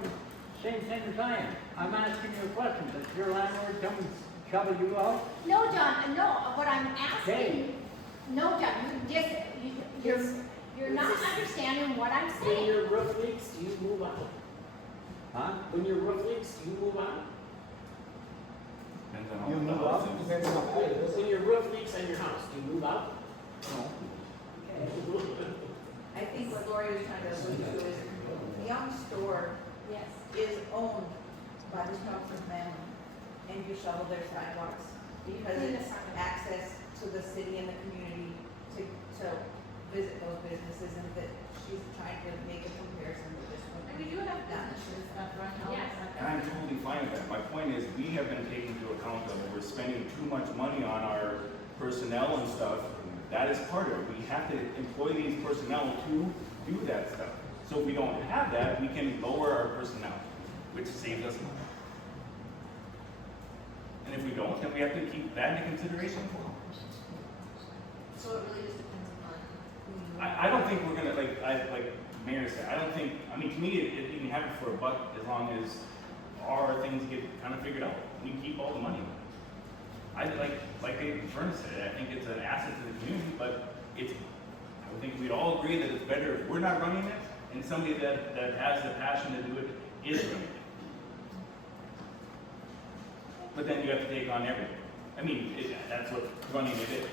same thing as I am. I'm asking you a question, does your landlord come and shovel you out? No, John, no, what I'm Okay. asking, no, John, you're not understanding what I'm When saying. your roof leaks, do you move out? Huh? When your roof leaks, do you move out? Depends on You how the move house up? is. Depends on how bad it is. When your roof leaks on your house, do you move out? I think what Lori was trying to allude to is, the Young store Yes. is owned by the Thompson family, and you shovel their sidewalks because Clean the it's sidewalks. access to the city and the community to visit those businesses, and that she's trying to make a comparison with this one. And we do have businesses that run out. Yes. And I'm totally fine with that. My point is, we have been taking into account that we're spending too much money on our personnel and stuff. That is part of it. We have to employ these personnel to do that stuff. So if we don't have that, we can lower our personnel, which saves us money. And if we don't, then we have to keep that into consideration. So it really just depends on who you are. I don't think we're gonna, like Mayor said, I don't think, I mean, to me, you can have it for a buck as long as our things get kind of figured out. We keep all the money. I like Furnace said, I think it's an asset to the community, but I would think we'd all agree that it's better if we're not running it and somebody that has the passion to do it is running it. But then you have to take on everything. I mean, that's what running it is.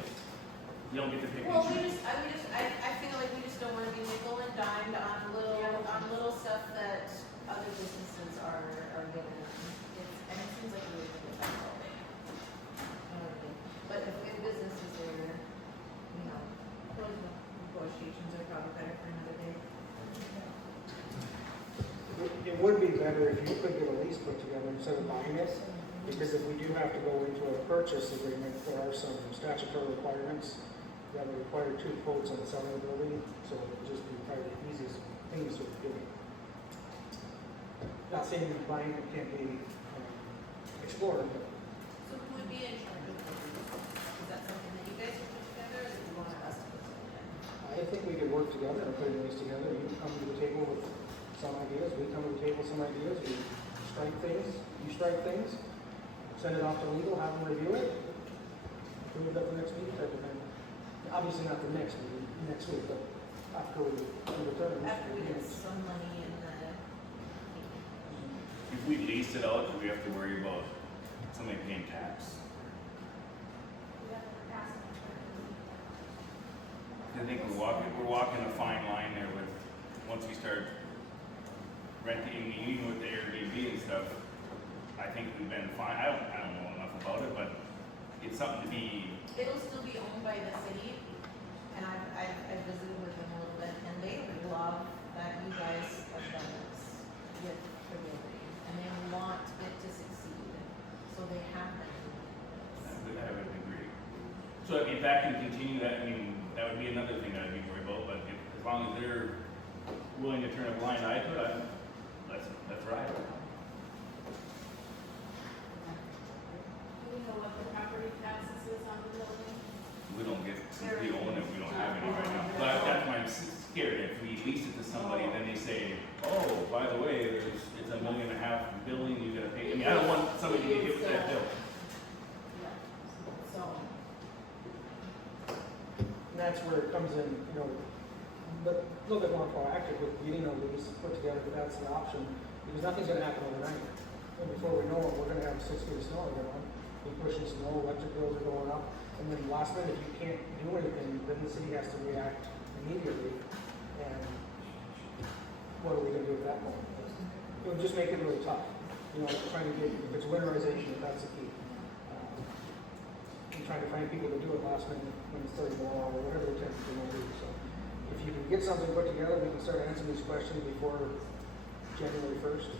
You don't get to pick and Well, choose. I feel like we just don't wanna be nickel and dimed on little stuff that other businesses are would be better if you could get a lease put together instead of buying it, because if we do have to go into a purchase agreement, there are some statutory requirements that would require 2 quotes on selling the building, so it would just be probably the easiest thing to do. Not saying that buying it can't be explored, but So who would be in charge of the lease? Is that something that you guys would put together, or do you want us to put together? I think we could work together and put a list together. You come to the table with some ideas, we come to the table with some ideas, we strike things, you strike things, send it off to legal, have them review it, approve it at the next meeting type of thing. Obviously not the next meeting, next week, but after we do the terms. After we get some money in the. If we lease it out, do we have to worry about somebody paying tax? I think we're walking a fine line there with, once we start renting, even with the Airbnb and stuff, I think we've been fine. I don't know enough about it, but it's something to be, It'll still be owned by the city, and I've visited with them a little bit, and they love that you guys have done this with the building, and they want it to succeed, so they have been doing I would agree. So if that can continue, that, I mean, that would be another thing that I'd be worried about, but if, as long as they're willing to turn a blind eye to it, let's ride it. Do we know what the property taxes is on the building? We don't get, since we own it, we don't have any right now. But that's why I'm scared, if we lease it to somebody, then they say, oh, by the way, it's $1.5 million building, you gotta pay, I mean, I don't want somebody to get hit with that bill. Yeah, so, And that's where it comes in, you know, but a little bit more proactive with getting a lease put together, but that's the option, because nothing's gonna happen overnight. And before we know it, we're gonna have 6 feet of snow going on, we're pushing snow, electric bills are going up, and then last minute, if you can't do anything, then the city has to react immediately, and what are we gonna do at that point? It would just make it really tough, you know, trying to get, if it's winterization, if that's the key. And trying to find people to do it last minute when it's 30 below or whatever the temperature might be, so. If you can get something put together, we can start answering these questions before January 1st,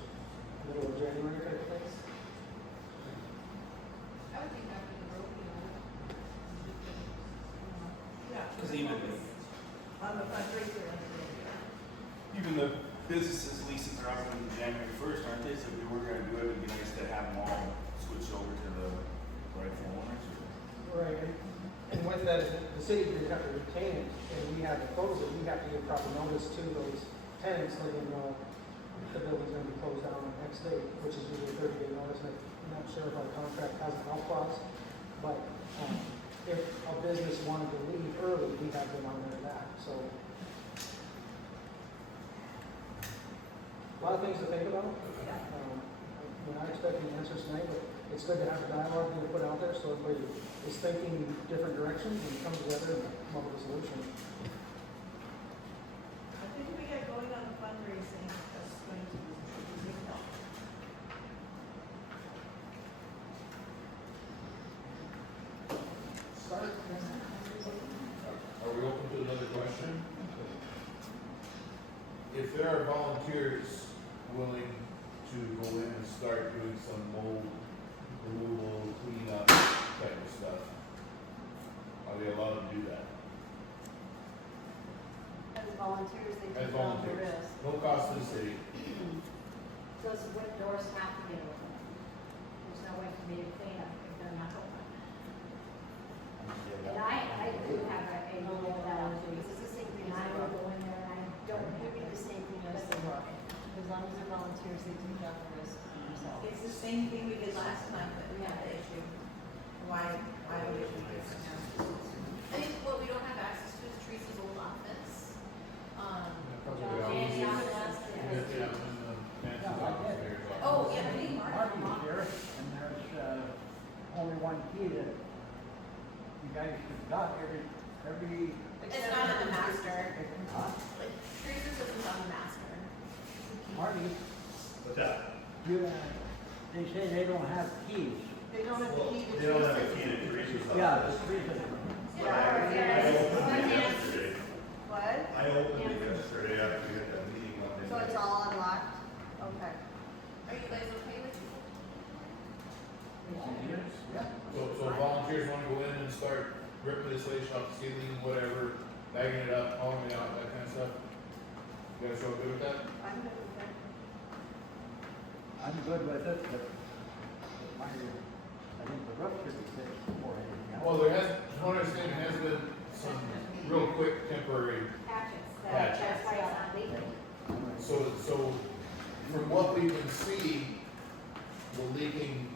middle of January type of thing. I would think after the road, Yeah. Because even On the fundraiser and the. Even the businesses leases are up on January 1st, aren't they? So if we were gonna do it, it'd be nice to have them all switch over to the rightful owners. Right, and with that, the city didn't have to retain it, and we had to close it, we have to give proper notice to those tenants, letting them know the building's gonna be closed down on the next day, which is usually 30-day notice, and I'm not sure if our contract has an out clause, but, if a business wanted to leave early, we have them on there that, so. A lot of things to think about. We're not expecting answers tonight, but it's good to have a dialogue being put out there, so everybody is thinking different directions and come together and come up with a solution. I think we get going on the fundraising, that's going to be a big help. Are we open to another question? If there are volunteers willing to go in and start doing some mold removal, cleanup type of stuff, are they allowed to do that? As volunteers, they As take on the volunteers? risk. No cost to the city. Those wood doors have to be open. There's no way for me to clean them if they're not open. And I do have a little allergies, It's the same thing and as I the will go in there and I don't It would be the same thing as the work. As long as they're volunteers, they take on the risk themselves. It's the same thing we did last time that we had the issue. Why would it be different now? I think what we don't have access to is Teresa's old office. Oh, yeah, maybe Marty's here, and there's, only one key that you guys have got every. It's not in the master. Huh? Like, Teresa's isn't on the master. Marty, What's that? you, they say they don't have keys. They don't have the key to They don't have a Teresa's. key to Teresa's house. Yeah, the Teresa. I opened it yesterday. What? I opened it yesterday after we had that meeting on it. So it's all unlocked? Okay. Are you guys okay with it? Volunteers? Yeah. So volunteers wanna go in and start ripping the insulation off the ceiling, whatever, bagging it up, hauling it out, that kind of stuff? You guys all good with that? I'm good with that. I'm good with it, but I think the roof should be fixed before anything else. Well, there has, from what I understand, there has been some real quick temporary, Patches, Patches. that's why it's not leaking. so from what we can see, the leaking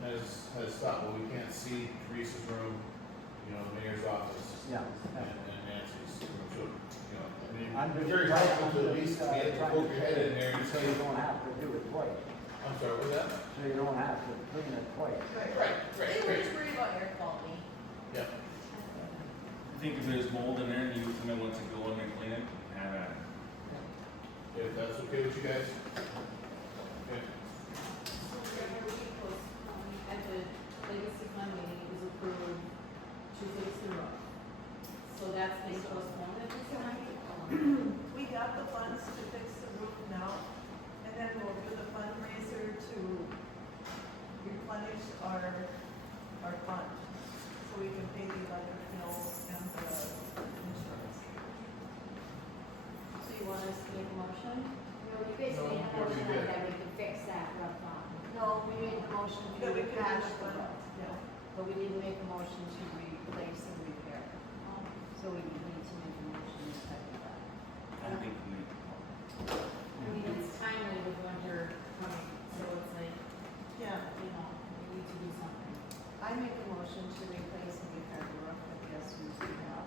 has stopped, but we can't see Teresa's room, you know, the mayor's office, Yeah. and Nancy's room, so, you know, I mean, I'm it's just very trying helpful to at least to, be able to poke your head in there and So say, you don't have to do it twice, I'm sorry, what was that? so you don't have to clean it twice. They were just worried about air quality. Yeah. I think if there's mold in there and you come in once you go in and clean it, have at it. If that's okay with you guys? Okay. At the legacy fund meeting, it was approved to fix the roof. So that's being postponed at this time? We got the funds to fix the roof now, and then we'll do the fundraiser to replenish our fund, so we can pay the electric bill and the insurance. So you want us to make a motion? No, you basically No, have we motion did. that we can fix that roof on. No, we made the motion to That we can do patch the the fund, roof, yeah. but we didn't make a motion to replace and repair. So we need to make a motion to second that. I don't think we. I mean, it's timely with winter coming, so it's like, Yeah, you know, we need to do something. I make a motion to replace and repair the roof with the SUs we have.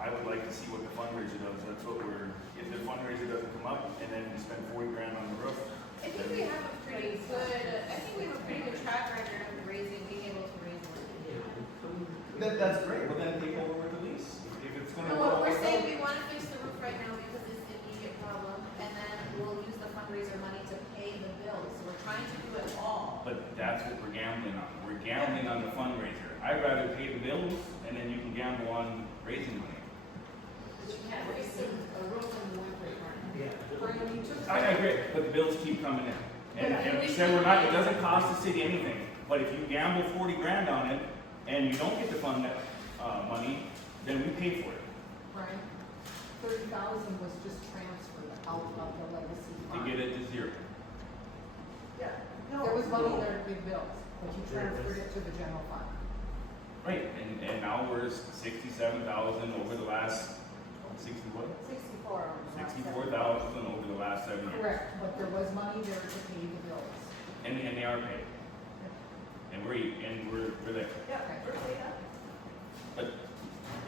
I would like to see what the fundraiser does, that's what if the fundraiser doesn't come up, and then we spend 40 grand on the roof. I think we have a pretty good, I think we have a pretty good track record of raising, being able to raise money. That's great, but then take over with the lease, if it's gonna. No, what we're saying, we wanna fix the roof right now because it's an immediate problem, and then we'll use the fundraiser money to pay the bills, so we're trying to do it all. But that's what we're gambling on, we're gambling on the fundraiser. I'd rather pay the bills, and then you can gamble on raising money. But you can't raise a roof in the winter, Brian, you took. I agree, but the bills keep coming in. And we said we're not, it doesn't cost the city anything, but if you gamble 40 grand on it, and you don't get the fund, money, then we pay for it. Brian, 30,000 was just transferred out of the legacy To fund. get it to zero. yeah. No. There was money there to pay bills, but you transferred it to the general fund. Right, and now we're 67,000 over the last, 60 what? 64. 64,000 over the last 7 years. Correct, but there was money there to pay the bills. And they are paid. And we're there. Yeah, we're paid up. But,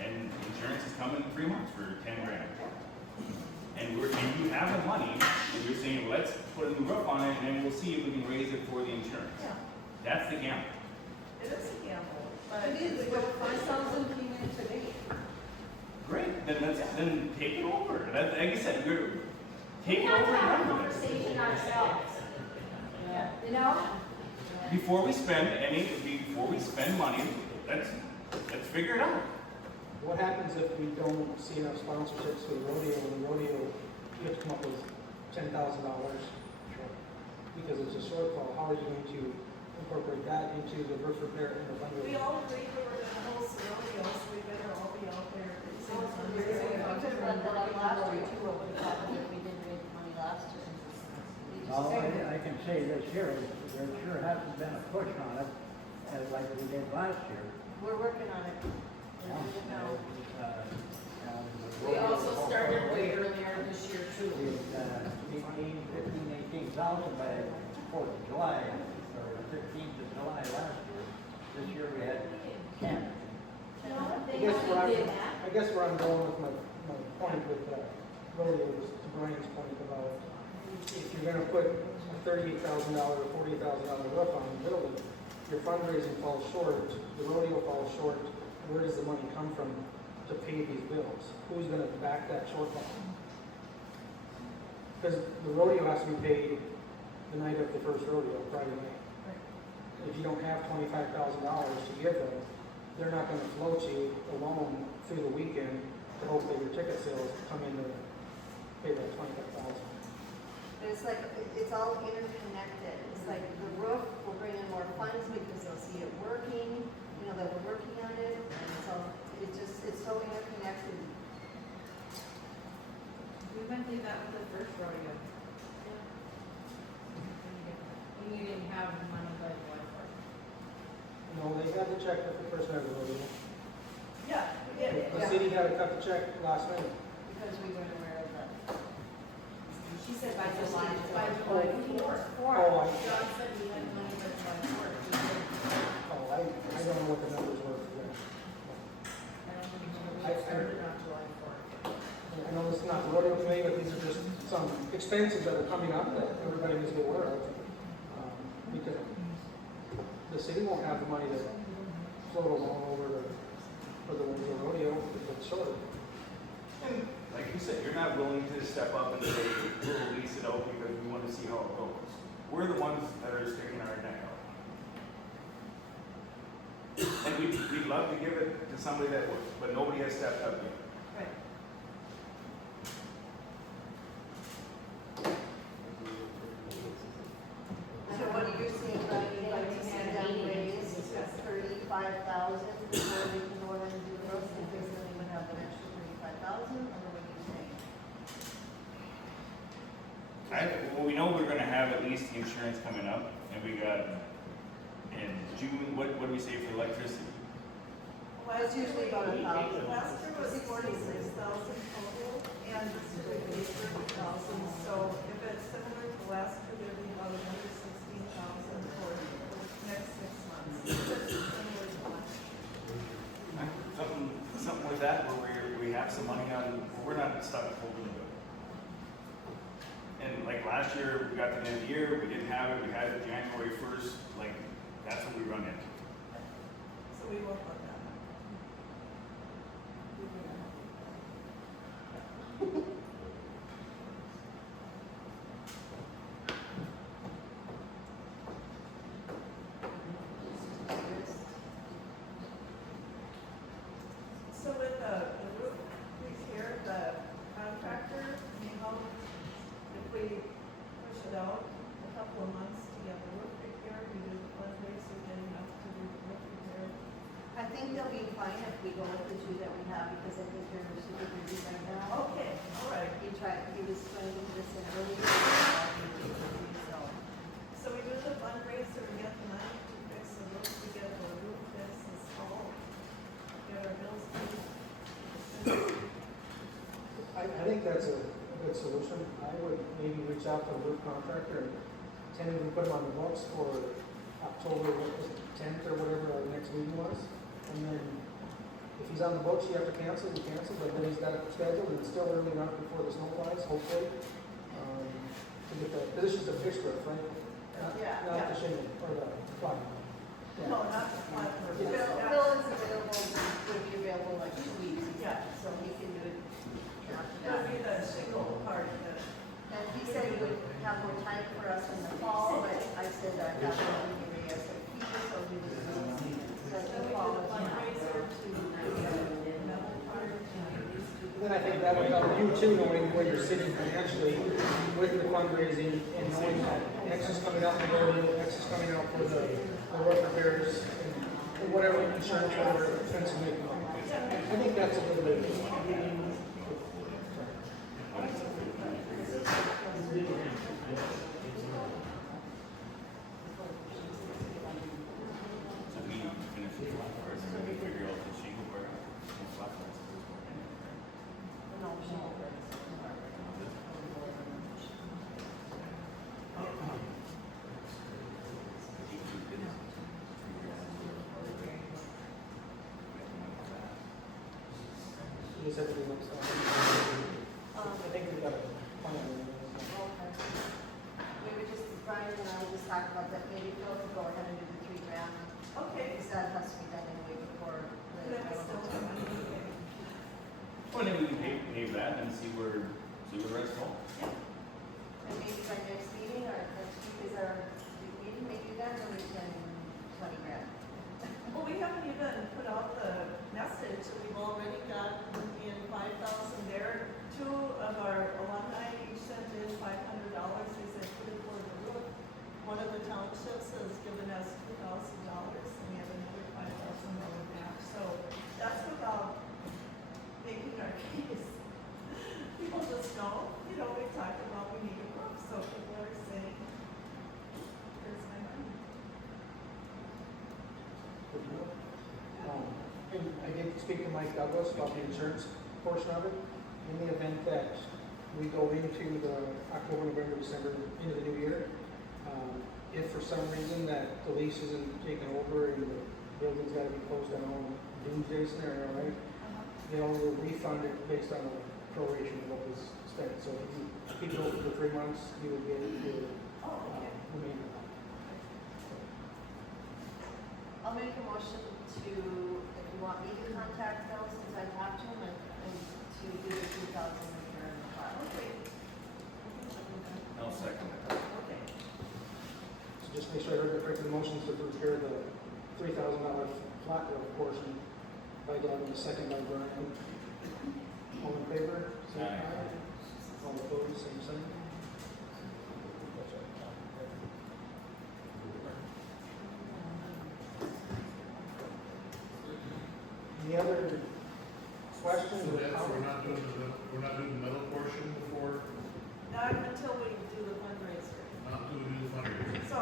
and insurance is coming in 3 months for 10 grand. And you have the money, and you're saying, let's put a new roof on it, and then we'll see if we can raise it for the insurance. Yeah, That's the gamble. it is a gamble, but. It is, but 5,000 came in today. Great, then take it over. Like I said, take We it have over to and have a run with it. conversation ourselves, you know? Before we spend money, let's figure it out. What happens if we don't see enough sponsorships for the rodeo, and the rodeo, you have to come up with $10,000 because it's a shortfall? How are you going to incorporate that into the roof repair and the We fundraiser? all agreed we were gonna host the rodeo, so we better all be out there. So we could run that up last year too, what would happen if we didn't raise the money last year? We just Well, said- I can say this year, there sure hasn't been a push on it, as like we did last year. We're working on it. We're Yeah, doing it now. We also started way earlier this year too. We had 18,000 by 4th of July, or 15th of July last year. This year we had 10. No, I they guess where only I'm, did that. I guess where I'm going with my point with rodeo is to Brian's point about if you're gonna put a $38,000 or $40,000 roof on the building, your fundraising falls short, the rodeo falls short, where does the money come from to pay these bills? Who's gonna back that shortfall? Because the rodeo has to be paid the night of the first rodeo, Friday night. If you don't have $25,000 to give them, they're not gonna float you alone through the weekend to hope that your ticket sales come into pay that 25,000. But it's like, it's all interconnected. It's like the roof will bring in more funds because they'll see it working, you know, that we're working on it. And so it's so interconnected. We went through that with the first rodeo. And you didn't have money by July fourth. No, they had the check with the first night of the rodeo. Yeah, we did. The city had to cut the check last night. Because we weren't aware of that. She said by July July 4th. Oh, John said we had money by July 4th. We didn't. I don't know what the numbers were for that. I don't think we I- started on July 4th. I know this is not the rodeo committee, but these are just some expenses that are coming up that everybody needs to be aware of. Because the city won't have the money to float along over for the rodeo if it's short. And like you said, you're not willing to step up and say, we'll lease it out because we want to see how it goes. We're the ones that are sticking our neck out. And we'd love to give it to somebody that would, but nobody has stepped up yet. Right. So what are you saying, Brian, you'd like to see them raise 35,000 before we can go ahead and do the roof, because then we would have an extra 35,000, or what are you saying? Well, we know we're gonna have at least the insurance coming up, and we got in June, what do we say for electricity? It's usually about 1,000. Last year was 46,000 total, and this year we paid 30,000, so if it's similar to last year, there'd be about another 16,000 for the next 6 months. It's similar to last year. Something with that, where we have some money on, we're not stuck holding the bill. And like last year, we got to the end of the year, we didn't have it, we had it January 1st, like, that's what we run into. So we won't let that. So with the roof repair, the contractor, if we push it out a couple of months to get the roof repair, we do the fundraiser, getting enough to do the roof repair. I think they'll be fine if we go with the two that we have, because I think they're super busy right now. Okay, all right. He was trying to get this in earlier, so. So we do the fundraiser, we get the money to fix the roof, we get the roof fixed, installed, get our bills paid. I think that's a good solution. I would maybe reach out to the roof contractor and tentatively put him on the books for October, what was it, 10th or whatever our next meeting was. And then if he's on the books, you have to cancel, you cancel, but then he's got it scheduled and it's still early enough before the snow flies, hopefully. To get the, this is just a fixed roof, right? Yeah, Not yeah. the shingle or the flat. Yeah. No, not the flat roof. Phil Yeah. is available, would be available like 2 weeks, Yeah. so he can do it after That'd be that. the shingle part of it. And he said he would have more time for us in the fall, but I said I got one in the ASAP, so he was going to. So So the we fall do the is fundraiser to another part of it. Then I think that would help you too, knowing where you're sitting financially with the fundraising and knowing that X is coming out for the rodeo, X is coming out for the roof repairs, and whatever insurance, whatever expenses may come. I think that's a good way to do it. So we finish it off first, and then we figure out the shingle work. and flat ones is working, right? No, no. You said that we looked at. I think we've got a plan. Okay. We would just, Brian and I would just talk about that, maybe Phil could go ahead and do the $3,000, Okay. because that has to be done anyway before the. Then we still have money. Well, then we can pay that and see where the rest fall. And maybe by next meeting, or next week is our meeting, maybe then, or we can, $20,000. Well, we haven't even put out the message, we've already got in 5,000 there. 2 of our alumni Mike Douglas about the insurance portion of it. In the event that we go into the October, November, December, into the new year, if for some reason that the lease isn't taken over and the building's gotta be closed down, doomsday scenario, right? They'll refund it based on the proration of what was spent. So if you keep it open for 3 months, you would get it for remainder. I'll make a motion to, if you want me to contact Bill, since I talked to him, and to do the 2,000 repair in the file. Okay. I'll second it. Okay. So just make sure I heard correctly, the motions to repair the $3,000 flat roof portion by Doug and the second by Brian. All in favor? Say Aye. All opposed, same sign. Any other questions So or that's, comments? we're not doing the metal portion before, Not until we do the fundraiser. not until we do the fundraiser. So,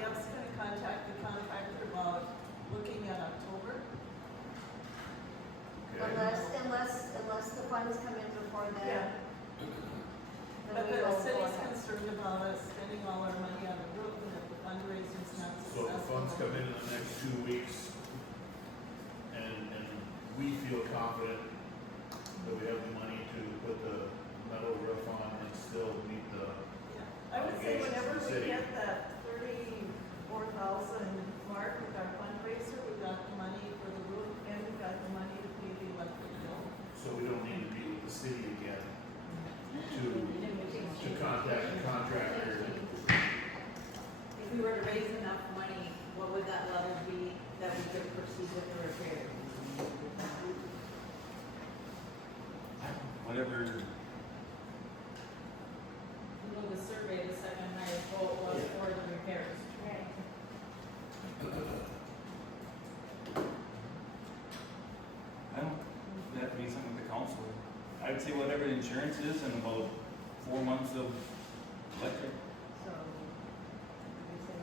Deb's gonna contact the contractor about looking at October. Okay? Unless the funds come in before then. Yeah. Then But we the will go city's ahead. concerned about us spending all our money on the roof, and if the fundraiser's not So if the funds successful. come in the next 2 weeks, and we feel confident that we have the money to put the metal roof on and still meet the, Yeah. I would say obligations whenever to the we city. get that 34,000 mark with our fundraiser, we've got the money for the roof, and we've got the money to pay the electric bill. so we don't need to meet with the city again to contact the contractor. If we were to raise enough money, what would that level be that we could proceed with the repair? Whatever, Well, the survey, the second highest vote was for the repairs. Right. I don't, that would be something with the council. I would say whatever the insurance is and about 4 months of electric. So, we say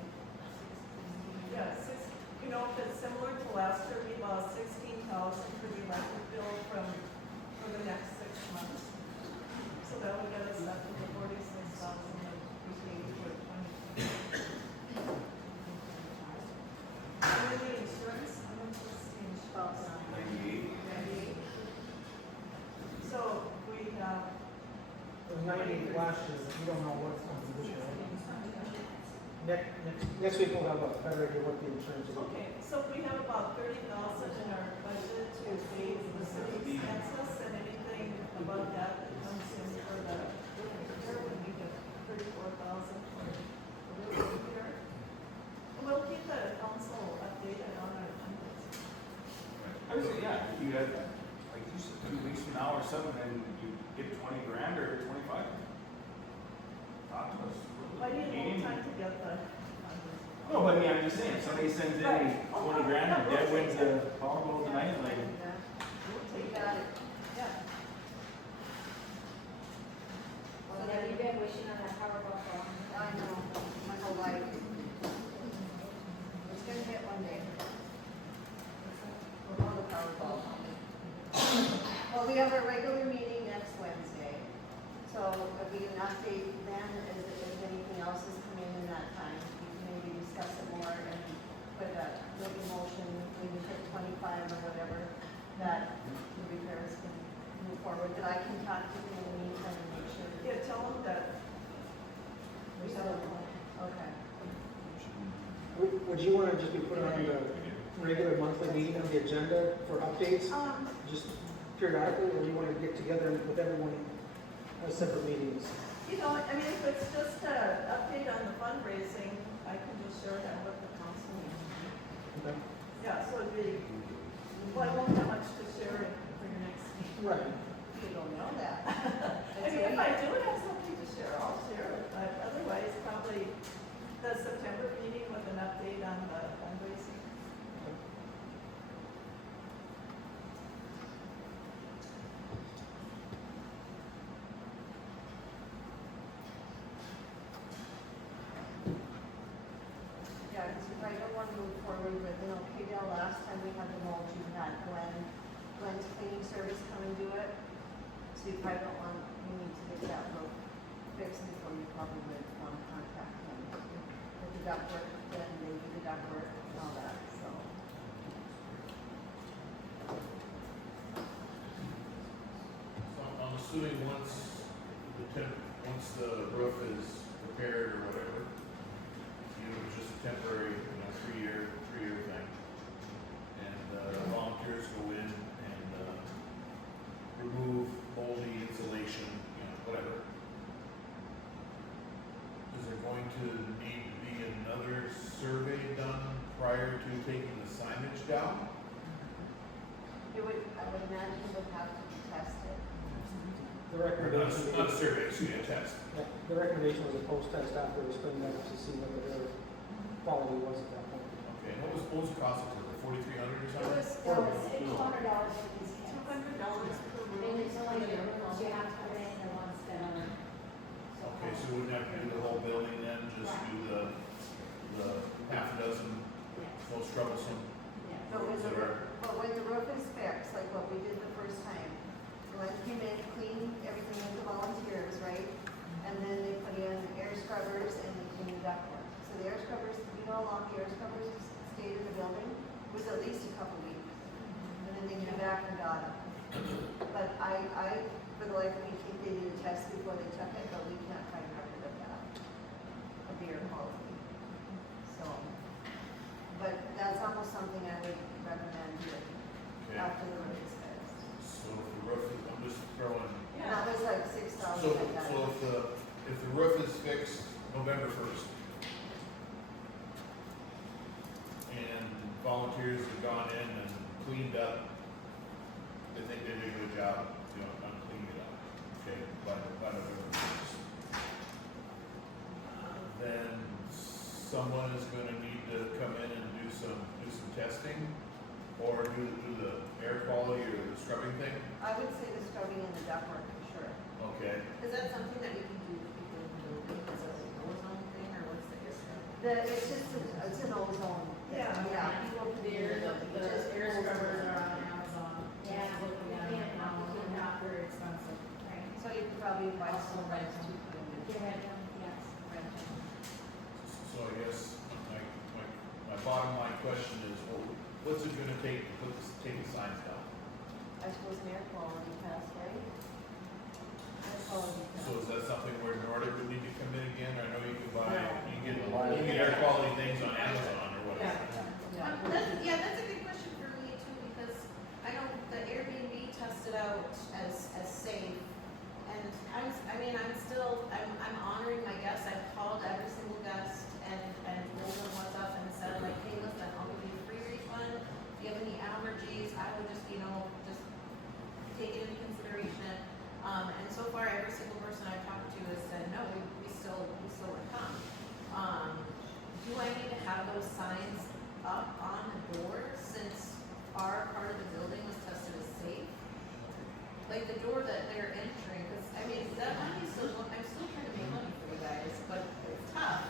16. Yeah, you know, if it's similar to last year, we lost 16,000 for the electric bill for the next 6 months. So that would get us up to the 46,000 that we paid for 2020. And then the insurance, how much was the insurance? 98. 98. So we have, It was 90 last year, we don't know what's on this year. Next week we'll have a better idea what the insurance is. okay, so we have about 30,000 in our budget to pay the city expenses, and anything above that that comes in for the repair would be the 34,000 for the repair. And we'll keep the council updated on our fundraising. I would say, yeah, if you had, like you said, 2 weeks from now or something, and you get 20 grand or 25. Talk to us. Why do you Meeting. need time to get the fundraising? No, but I mean, I'm just saying, if somebody sends in Right. 20 grand and Deb wins the Powerball tonight, like, We'll We take got that. it. Yeah. So have you been wishing on that Powerball for a long I time? know, my whole life. It's gonna hit one day. We're on the Powerball. Well, we have our regular meeting next Wednesday, so if we can update then, if anything else has come in that time, we can maybe discuss it more and put a little motion, maybe hit 25 or whatever, that the repairs can move forward, that I can talk to them in the meantime and make sure. Yeah, tell them that There's no- Okay. Would you want to just be put on the regular monthly meeting on the agenda for updates, just periodically, or do you want to get together with everyone as separate meetings? You know, I mean, if it's just an update on the fundraising, I can just share that with the council. Okay. Yeah, so it'd be, well, I won't have much to share for your next meeting. Right. You don't know that. I mean, if I do have something to share, I'll share it, but otherwise, probably the September meeting with an update on the fundraising. Yeah, because if I don't want to move forward with, you know, KDL, last time we had the mulch, you had Gwen you probably don't want, you need to get that roof fixed before you probably would want to contact them. With the ductwork, then they do the ductwork and all that, so. So I'm assuming once once the roof is repaired or whatever, it's just a temporary, 3-year thing. And, volunteers go in and, remove moldy insulation, whatever. Is there going to need to be another survey done prior to taking the signage down? It would, I would imagine it would have to be tested. The Or not recommendation, a survey, excuse me, a test. yeah, the recommendation was a post-test after it was cleaned up to see what the air quality was at that point. Okay, and what was the cost of it, 4,300 or It something? was, $200 for these kids. $200 per room. And it's only the rooms you have to put in the ones that are. Okay, so we wouldn't have to do the whole building then, just do the half a dozen most troublesome? But when the roof is fixed, like what we did the first time, Glenn came in, cleaned everything with the volunteers, right? And then they put in air scrubbers and they cleaned the ductwork. So the air scrubbers, how long the air scrubbers stayed in the building? It was at least a couple weeks. And then they came back and got them. But I, for the life of me, think they did a test before they took it, but we can't find record of that, of the air quality. So, but that's almost something I would recommend doing Okay, after the roof is fixed. so if the roof is, I'm just throwing, And that was like $6 so, like that. so if the roof is fixed November 1st, and volunteers have gone in and cleaned up, they think they did a good job, on cleaning it up, okay, by November 1st. Then someone is gonna need to come in and do some testing, or do the air quality or the scrubbing thing, I would say the scrubbing and the ductwork for sure. okay? Is that something that we can do with people in the building? Is it like an ozone thing or what's the issue? It's just, it's an ozone. Yeah. Yeah, people can be in the building. It just ozone. Amazon. Yeah, looking at it now, they're not very expensive. Right. So you could probably buy some rent to put them in. Get rid of them, yes. So I guess my bottom line question is, what's it gonna take to take the signs down? I suppose an air quality test, right? Air quality test. So is that something where Nordic would need to come in again? I know you can buy, No. you can get air quality things on Amazon or whatever. Yeah. That's a good question for me too, because I know the Airbnb tested out as safe. And I'm honoring my guests. I've called every single guest and told them what's up and said like, hey, listen, I'll give you a free refund. If you have any allergies, I would just, just take it into consideration. And so far, every single person I've talked to has said, no, we still would come. Do I need to have those signs up on the doors since our part of the building was tested as safe? Like the door that they're entering, because that money is still, I'm still trying to make money for you guys, but it's tough.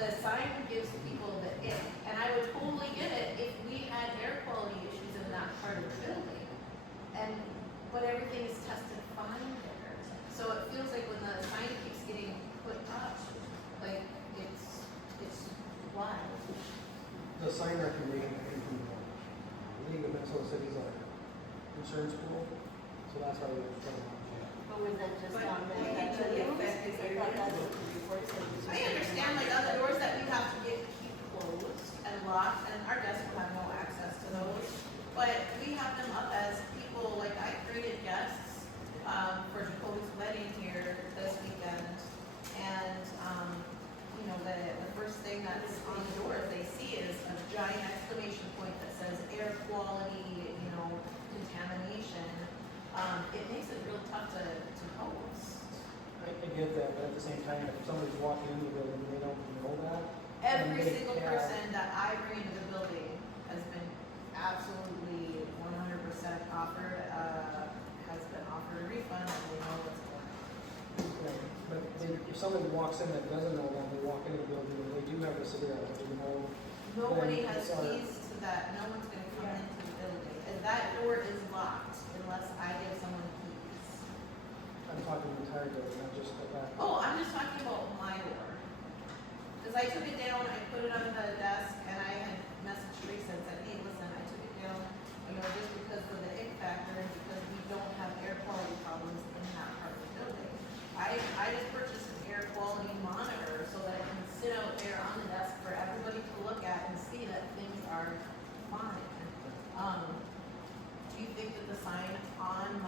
The sign gives people the ick, and I would totally get it if we had air quality issues in that part of the building. But everything is tested fine there. So it feels like when the sign keeps getting put up, like it's wild. The sign recommendation came from the League of Minnesota Cities, our insurance pool, so that's why we were trying to. But was that just But on the we need to rooms? affect this I thought that's what the report said. was just I understand like other doors that we have to keep closed and locked, and our guests will have no access to those. But we have them up as people, like I created guests, for Jacoby's wedding here this weekend. And, the first thing that's on the door they see is a giant exclamation point that says air quality, contamination. It makes it real tough to host. I get that, but at the same time, if somebody's walking into the building and they don't know that. Every and they single have- person that I bring into the building has been absolutely 100% offered, has been offered a refund, and they know what's going on. Right, but if somebody walks in that doesn't know that, they walk into the building and they do have a severe allergy, Nobody Then has it's our- keys to that, no one's gonna come into the building, and that door is locked unless I give someone keys. talking the entire building, not just the back. Oh, I'm just talking about my door. Cause I took it down, I put it on the desk, and I had messaged Teresa and said, hey, listen, I took it down, just because of the ick factor, and because we don't have air quality problems in that part of the building. I just purchased an air quality monitor so that I can sit out there on the desk for everybody to look at and see that things are fine. Do you think that the sign on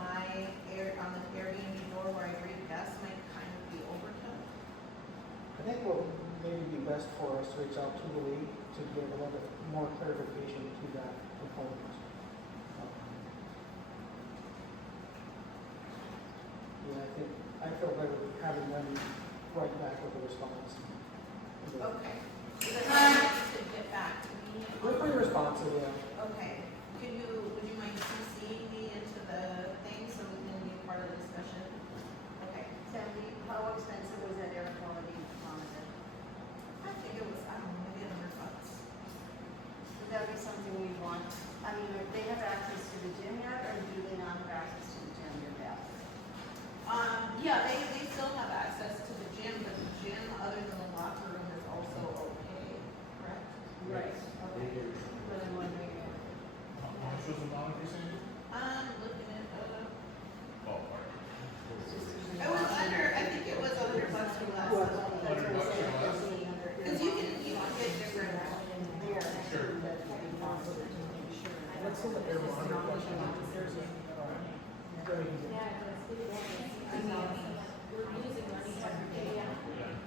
on the Airbnb door where I read guests might kind of be overkill? I think what maybe be best for us to reach out to the league to get a little bit more clarification to that component. Yeah, I feel better having them write back with a response. Okay. So then you could get back to me. We're pretty responsive, yeah. Okay. Would you mind CCing me into the thing so we can be part of the discussion? Okay. Sandy, how expensive was that air quality monitor? I think it was, I don't know, maybe $100. Would that be something we want? I mean, if they have access to the gym yet, or do they not have access to the gym or bathroom? Yeah, they still have access to the gym, but the gym, other than the locker room, is also okay, correct? Right. Okay. But I'm wondering if. How much was the monitor, Sandy? Looking at, Ballpark. it was under, I think it was $100 or less. That's what I said, $100 Cause you can get different. Sure. Let's look at air monitor question.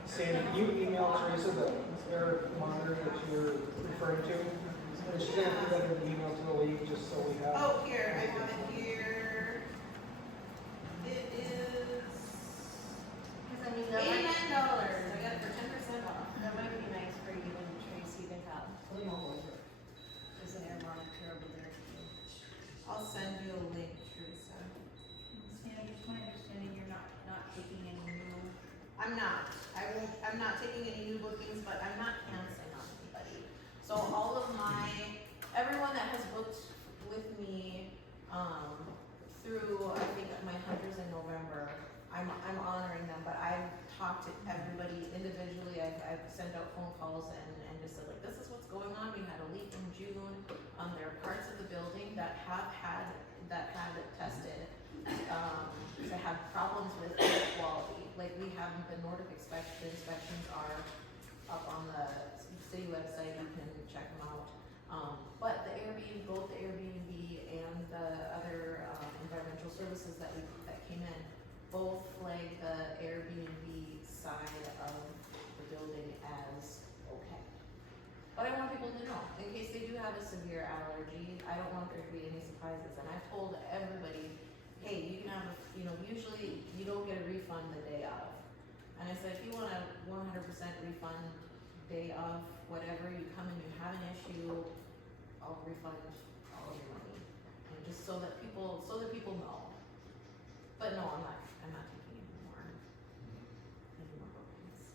Sandy, you emailed Teresa the air monitor that you're referring to? And she's gonna put that in the email to the league, just so we have. Oh, here, I have it here. It is Because I mean, that $89. might, I got it for 10% off. that might be nice for you and Tracy to have. There's an air monitor over there. I'll send you a link, Teresa. Stan, I just want to understanding you're not taking any new. I'm not. I'm not taking any new bookings, but I'm not canceling on anybody. So all of everyone that has booked with me, through, I think, my hunters in November, I'm honoring them, but I've talked to everybody individually. I've sent out phone calls and just said, like, this is what's going on. We had a leak in June. There are parts of the building that had it tested, to have problems with air quality. Like, we have the Nordic inspections are up on the city website, you can check them out. But the Airbnb, both the Airbnb and the other environmental services that came in, both flag the Airbnb side of the building as okay. But I want people to know, in case they do have a severe allergy, I don't want there to be any surprises. And I've told everybody, hey, you can have, usually you don't get a refund the day of. And I said, if you want a 100% refund day of whatever, you come and you have an issue, I'll refund all of your money. And just so that people know. But no, I'm not taking any more bookings.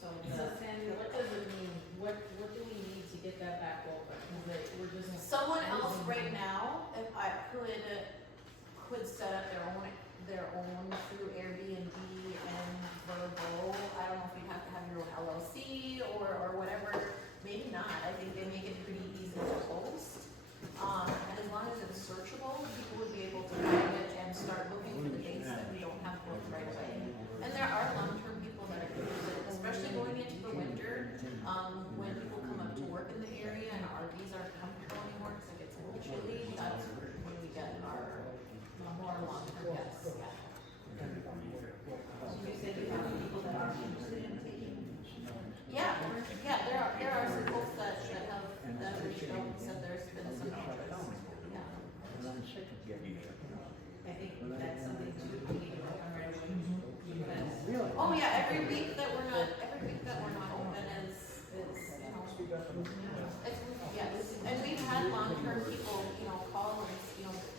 So Sandy, what does it mean? What do we need to get that back open? Is it, we're just. someone else right now, if I could set up their own through Airbnb and Vrbo. I don't know if you'd have to have your own LLC or whatever. Maybe not. I think they make it pretty easy to host. And as long as it's searchable, people would be able to find it and start looking for the dates that we don't have booked right away. And there are long-term people that are interested, especially going into the winter, when people come up to work in the area and RVs aren't comfortable anymore because it gets a little chilly. That's when we get our more long-term guests. So you said you have people that are interested in taking. Yeah, there are some folks that have reached out and said there's been some interest. Yeah. I think that's something too, we need to work on right away. Because Oh yeah, every week that we're not open is, it's, and we've had long-term people, call and,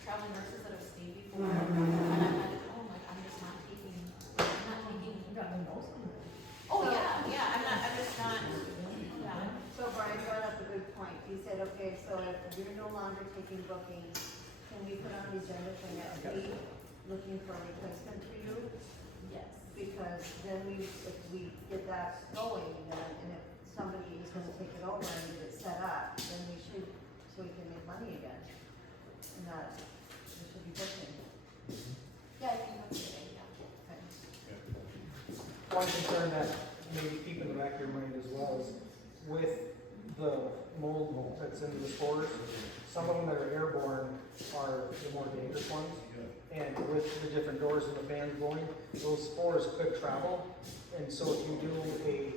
traveling nurses that have stayed before. And I'm like, I'm just not taking. Oh, yeah, I'm just not, yeah. So Brian brought up a good point. He said, okay, so if you're no longer taking bookings, can we put on the agenda for next week looking for a replacement for you? Yes. Because then if we get that going, then, and if somebody is gonna take it over and get it set up, then we should, so we can make money again. And that, we should be booking. Yeah, I think that's a good idea. Okay. One concern that maybe keep in the back of your mind as well is with the mold that's in the spores, some of them that are airborne are the more dangerous ones. And with the different doors and the fans blowing, those spores could travel. And so if you do a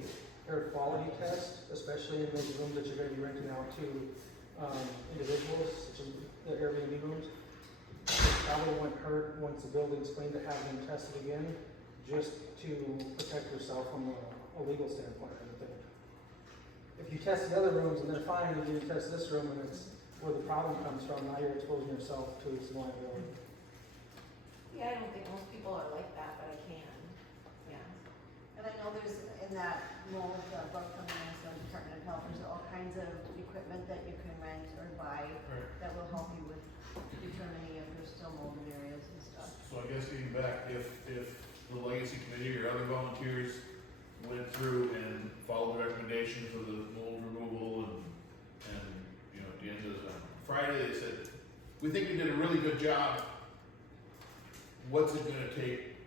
air quality test, especially in those rooms that you're gonna be renting out to individuals, such as the Airbnb rooms, it probably wouldn't hurt once the building's cleaned to have them tested again, just to protect yourself from a legal standpoint, I think. If you test the other rooms and they're fine, and you test this room and it's where the problem comes from, now you're exposing yourself to some liability. Yeah, I don't think most people are like that, but I can. Yeah. And I know there's, in that mold book from the Minnesota Department of Health, there's all kinds of equipment that you can rent or buy that will help you with determining if there's still mold in areas and stuff. So I guess getting back, if the legacy committee or other volunteers went through and followed the recommendations of the mold removal and, you know, at the end of Friday, they said, we think we did a really good job. What's it gonna take?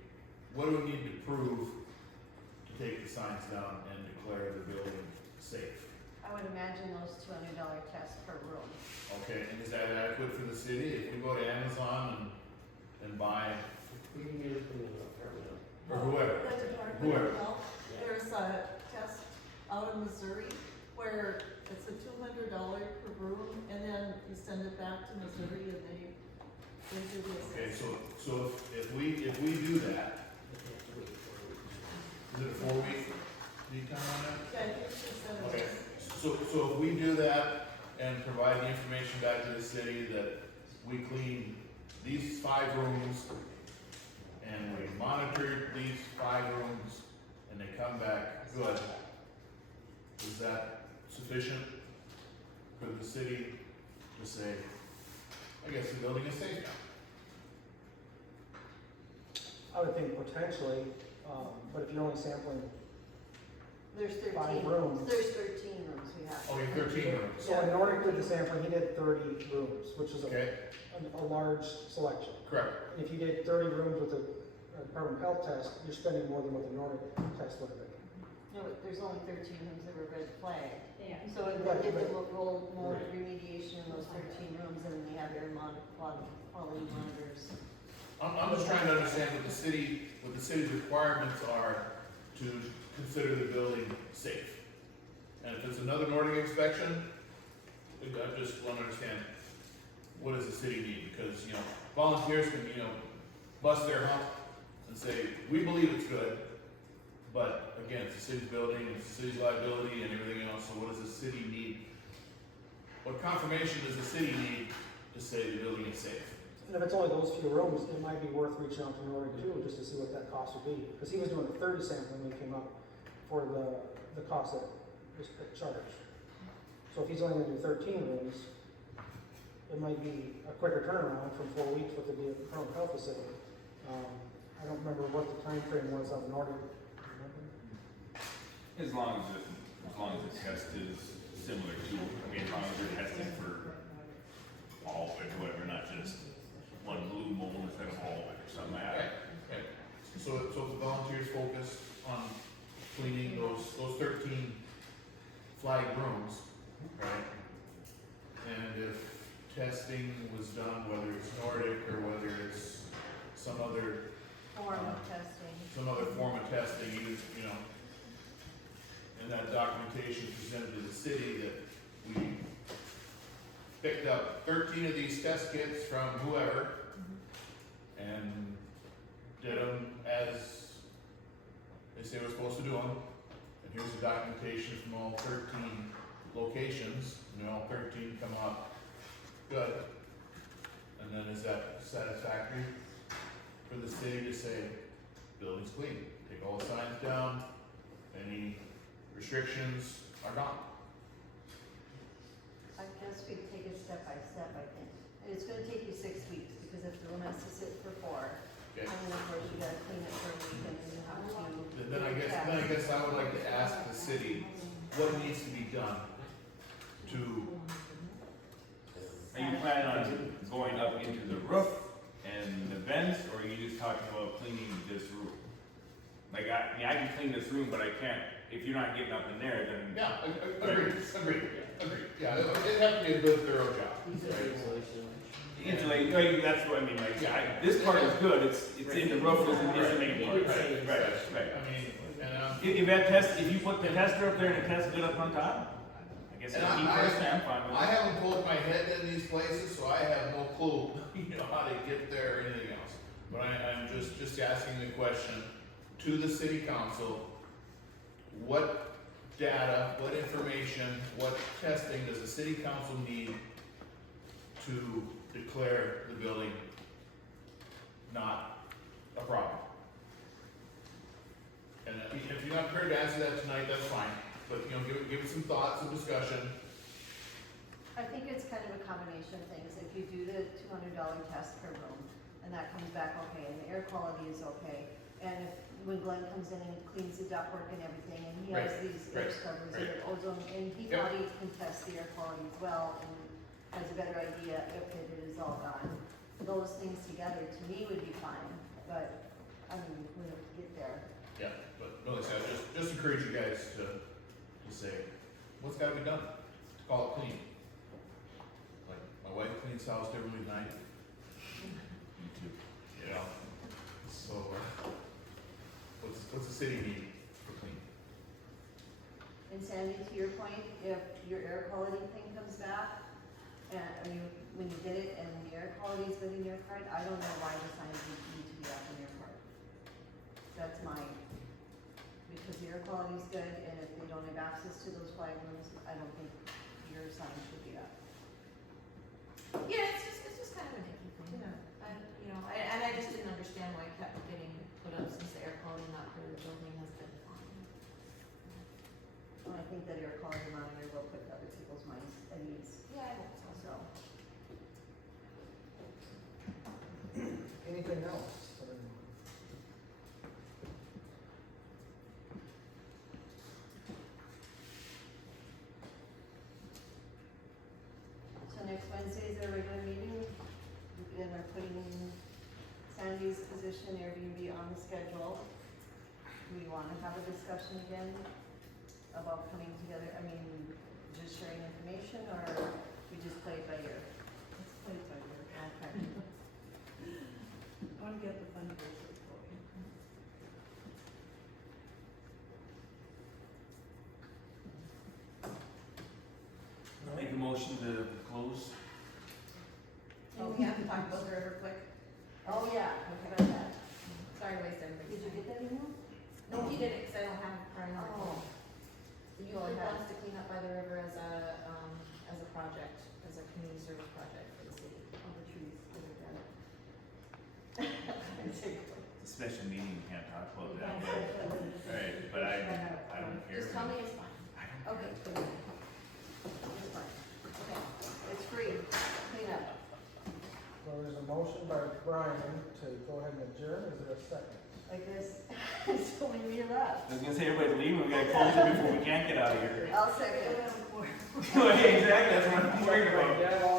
What do we need to prove to take the signs down and declare the building safe? I would imagine those $200 tests per room. Okay, and is that adequate for the city? If we go to Amazon and buy, We can get it from the apartment. or whoever, The Department whoever. of Health, there's a test out in Missouri where it's a $200 per room, and then you send it back to Missouri and they do the Okay, assessment. so if we do that, is it a 4-week lead time on that? Yeah, I think she said it Okay, was. so if we do that and provide the information back to the city that we clean these 5 rooms and we monitor these 5 rooms and they come back good, is that sufficient for the city to say, I guess the building is safe now? I would think potentially, but if you're only sampling, There's 13. 5 rooms. There's 13 rooms we have. Okay, 13 rooms, so when Nordic did the sampling, he did 30 rooms, which is okay, a large selection. correct. And if you did 30 rooms with a Department of Health test, you're spending more than what the Nordic test would have been. No, there's only 13 rooms that were red flagged. Yeah. So if Right, they did but- mold remediation in those 13 rooms, and then they have air quality monitors. I'm just trying to understand what the city's requirements are to consider the building safe. And if it's another Nordic inspection, I just want to understand, what does the city need? Because, you know, volunteers can, you know, bust their hump and say, we believe it's good, but again, it's the city's building, it's the city's liability and everything else, so what does the city need? What confirmation does the city need to say the building is safe? And if it's only those few rooms, it might be worth reaching out to Nordic too, just to see what that cost would be. Because he was doing a 30 sampling when he came up for the cost that was charged. So if he's only gonna do 13 rooms, it might be a quicker turnaround from 4 weeks with the current health facility. I don't remember what the time frame was on Nordic. Remember? As long as the test is similar to, I mean, as long as they're testing for all of it, or whatever, not just one blue mold instead of all of it or something like that. Okay. So if the volunteers focus on cleaning those 13 flagged rooms, right? And if testing was done, whether it's Nordic or whether it's some other Form of testing. some other form of testing, you know, and that documentation presented to the city that we picked up 13 of these test kits from whoever and did them as they say we're supposed to do them. And here's the documentation from all 13 locations, and all 13 come up good. And then is that satisfactory for the city to say, building's clean, take all the signs down, any restrictions are gone? I guess we take it step by step, I think. And it's gonna take you 6 weeks, because if the room has to sit for 4, you gotta clean it for a week and then you have to. Then I guess I would like to ask the city, what needs to be done to, Are you planning on going up into the roof and the vents, or are you just talking about cleaning this room? Like, I can clean this room, but I can't, if you're not getting up in there, then. yeah, agreed, yeah, it'd have to be a good thorough job. Insulate, like, that's what I mean, like, this part is good, it's in the roof, is the main part, right. I mean, and If you put the tester up there and it tests good up on top, I guess And it'll be I- first, I'm fine with it. I haven't poked my head in these places, so I have no clue, how to get there or anything else. But I'm just asking the question to the city council, what data, what information, what testing does the city council need to declare the building not a problem? And if you're not prepared to answer that tonight, that's fine, but, give it some thought, some discussion. I think it's kind of a combination of things. If you do the $200 test per room, and that comes back okay, and the air quality is okay, and if, when Glenn comes in and cleans the ductwork and everything, and he has these air scrubbers and the ozone, and he Yep. probably can test the air quality as well, and has a better idea if it is all gone. Those things together, to me, would be fine, but, I mean, we have to get there. Yeah, but no, listen, I just encourage you guys to say, what's gotta be done to call it clean? Like, my wife cleans the house every night. Me too. Yeah. So, what's the city need for clean? And Sandy, to your point, if your air quality thing comes back, and when you get it and the air quality is good in your card, I don't know why the signs need to be up in your card. That's mine. Because the air quality is good, and if they don't have access to those 5 rooms, I don't think your sign should be up. Yeah, it's just kind of a nicky thing. And I just didn't understand why it kept getting put up since the air quality not for the building has been fine. And I think that air quality monitor will put other people's minds at ease, Yeah, I hope so. so. Anything else? So next Wednesday is our regular meeting, and we're putting Sandy's position Airbnb on the schedule. Do we wanna have a discussion again about coming together, just sharing information, or we just play it by ear? Let's play it by ear. Okay. I wanna get the fundraiser going. Make a motion to close. Oh, we have to talk about the river quick. Oh, yeah, I forgot that. Sorry to waste everybody's Did you time. get that email? No, he didn't, because I don't have it for another Oh. phone. He usually wants to clean up by the river as a project, as a community service project for the city. All the trees that are dead. It's a special meeting, we can't talk about that. Right, but I don't care. Just tell me it's fine. Okay, good. It's fine. Okay, it's free, clean up. So there's a motion by Brian to go ahead and adjourn, is there a second? I guess, it's only me left. I was gonna say, everybody's leaving, we gotta close it before we can't get out of here. I'll second. Exactly, that's what I'm worried about. Yeah, all